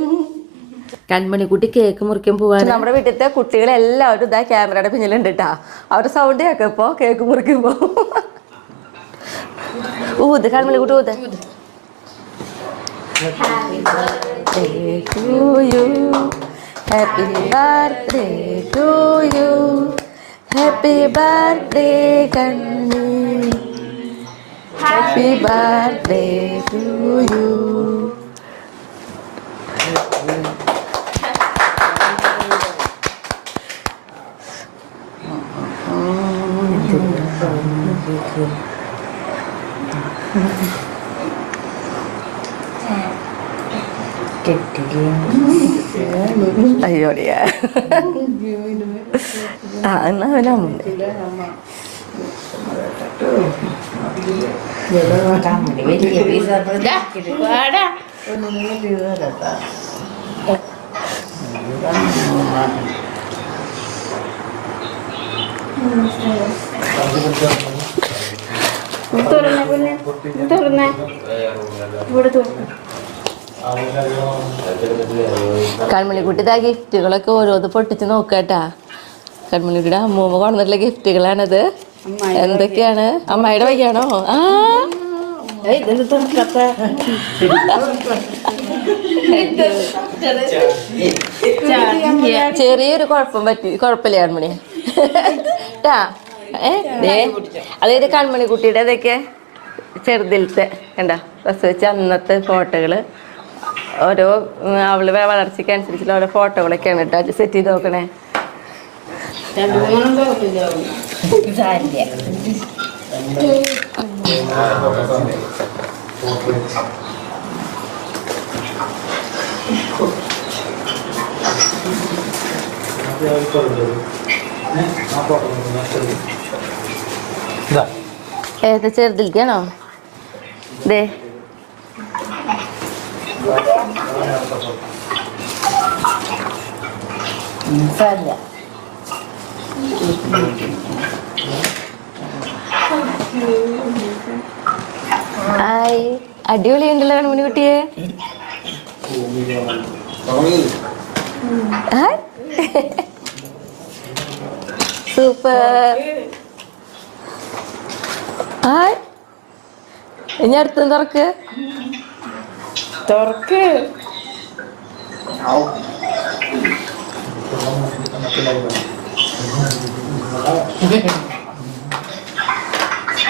കൺമണിക്കുട്ടി കേക്ക് മുറിക്കാൻ പോവാൻ നമ്മുടെ വീട്ടിലത്തെ കുട്ടികളെല്ലാവരും ഇതാ ക്യാമറയുടെ പിന്നിലുണ്ട് കേട്ടാ. അവരുടെ സൗണ്ട് കേൾക്കാം ഇപ്പൊ കേക്ക് മുറിക്കുമ്പോ. ഊത് കൺമണിക്കുട്ടി ഊത്. Happy birthday to you, happy birthday to you, happy birthday Kanmani, happy birthday to you. അയ്യോടിയാ. എന്നാ അവനുണ്ട്. കൺമണിക്കുട്ടി ഇതാ ഗിഫ്റ്റുകളൊക്കെ ഓരോന്ന് പൊട്ടിച്ച് നോക്കാട്ടാ. കൺമണിക്കുട്ടിയുടെ അമ്മൂമ്മ കൊണ്ടുവന്നിട്ടുള്ള ഗിഫ്റ്റുകളാണത്. എന്തൊക്കെയാണ്? അമ്മായിയുടെ വയ്യാണോ? ചെറിയൊരു കുഴപ്പമില്ല കൺമണി ട്ടാ. അതായത് കൺമണിക്കുട്ടിയുടെ അതൊക്കെ ചെറുതിലത്തെ കണ്ട പ്രസവിച്ച അന്നത്തെ ഫോട്ടോകൾ ഓരോ അവള് വളർച്ചയ്ക്കനുസരിച്ചുള്ള ഓരോ ഫോട്ടോകളൊക്കെയാണ് കേട്ടോ അത് സെറ്റ് ചെയ്ത് നോക്കണേ. ഏത് ചെറുതിലേക്കാണോ? ദേ ഹായ്, അടിപൊളിയുണ്ടല്ലോ കൺമണി കുട്ടിയെ. സൂപ്പർ. ഹായ്, ഇനി അടുത്ത് തുറക്ക്.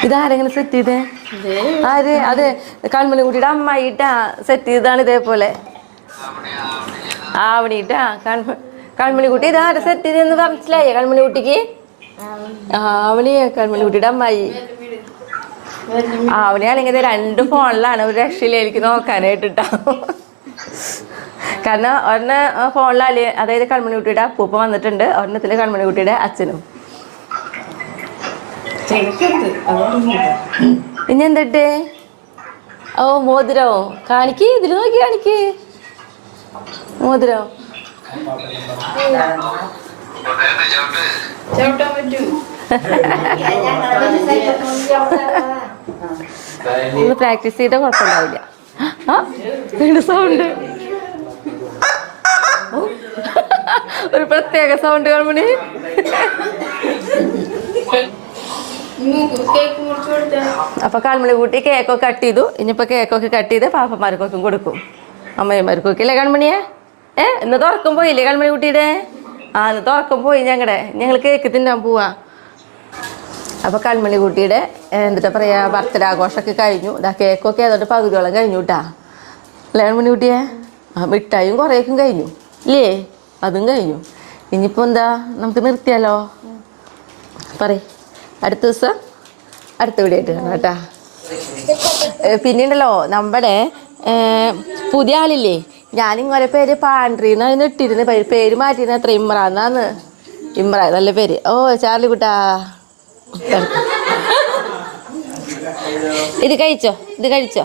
ഇതാരെങ്ങനെ സെറ്റ് ചെയ്തേ? ആര്? അത് കൺമണി കുട്ടിയുടെ അമ്മായിട്ടാ സെറ്റ് ചെയ്തതാണ് ഇതേപോലെ. ആവണിട്ടാ കൺമണി കുട്ടി ഇതാരെ സെറ്റ് ചെയ്തെന്ന് മനസ്സിലായേ കൺമണി കുട്ടിക്ക്? ആവണിയെ കൺമണി കുട്ടിയുടെ അമ്മായി. ആവണിയാണെങ്കിൽ 2 ഫോണിലാണ് ഒരു രക്ഷയിലേക്ക് നോക്കാനായിട്ടാ. കാരണം ഒരെണ്ണ ഫോണിലാല് അതായത് കൺമണി കുട്ടിയുടെ അപ്പൂപ്പ വന്നിട്ടുണ്ട്, ഒരെണ്ണത്തില് കൺമണി കുട്ടിയുടെ അച്ഛനും. ഇനി എന്തിട്ടേ? ഓ മോതിരോ കാണിക്ക്, ഇതില് നോക്കി കാണിക്ക് മോതിരോ. ഒന്ന് പ്രാക്ടീസ് ചെയ്താൽ കുഴപ്പമുണ്ടാവില്ല. സൗണ്ട് ഒരു പ്രത്യേക സൗണ്ട് കൺമണി. അപ്പൊ കൺമണി കൂട്ടി കേക്കൊക്കെ കട്ട് ചെയ്തു. ഇനിയിപ്പോ കേക്കൊക്കെ കട്ട് ചെയ്ത് പാപ്പന്മാർക്കൊക്കെ കൊടുക്കും, അമ്മയന്മാർക്കൊക്കെ അല്ലേ കൺമണിയെ? ഇന്ന് തുറക്കും പോയില്ലേ കൺമണി കുട്ടിയുടെ? ഇന്ന് തുറക്കും പോയി. ഞങ്ങൾ കേക്ക് തിന്നാൻ പോവാ. അപ്പൊ കൺമണി കുട്ടിയുടെ എന്താ പറയാ ബർത്ത്ഡേ ആഘോഷമൊക്കെ കഴിഞ്ഞു. ഇതാ കേക്കൊക്കെ ഏതോട്ട് പകുതിയോളം കഴിഞ്ഞു കേട്ടാ അല്ലേ കൺമണി കുട്ടിയെ? മിഠായും കുറേക്കും കഴിഞ്ഞു ഇല്ലേ? അതും കഴിഞ്ഞു. ഇനിയിപ്പോൾ എന്താ നമുക്ക് നിർത്തിയാലോ? അടുത്ത ദിവസം അടുത്ത വീഡിയോ ആയിട്ട് കാണാം കേട്ടാ. പിന്നെയുണ്ടല്ലോ നമ്മുടെ പുതിയ ആളില്ലേ, ഞാനിങ്ങനെ പേര് പാണ്ട്രീന്നാണ് ഇട്ടിരുന്നത്. പേര് മാറ്റിയിരുന്ന അത്ര ഇമ്രാന്നാന്ന്. ഇമ്രാൻ നല്ല പേര്. ഓ ചാർലി കുട്ടാ, ഇത് കഴിച്ചോ.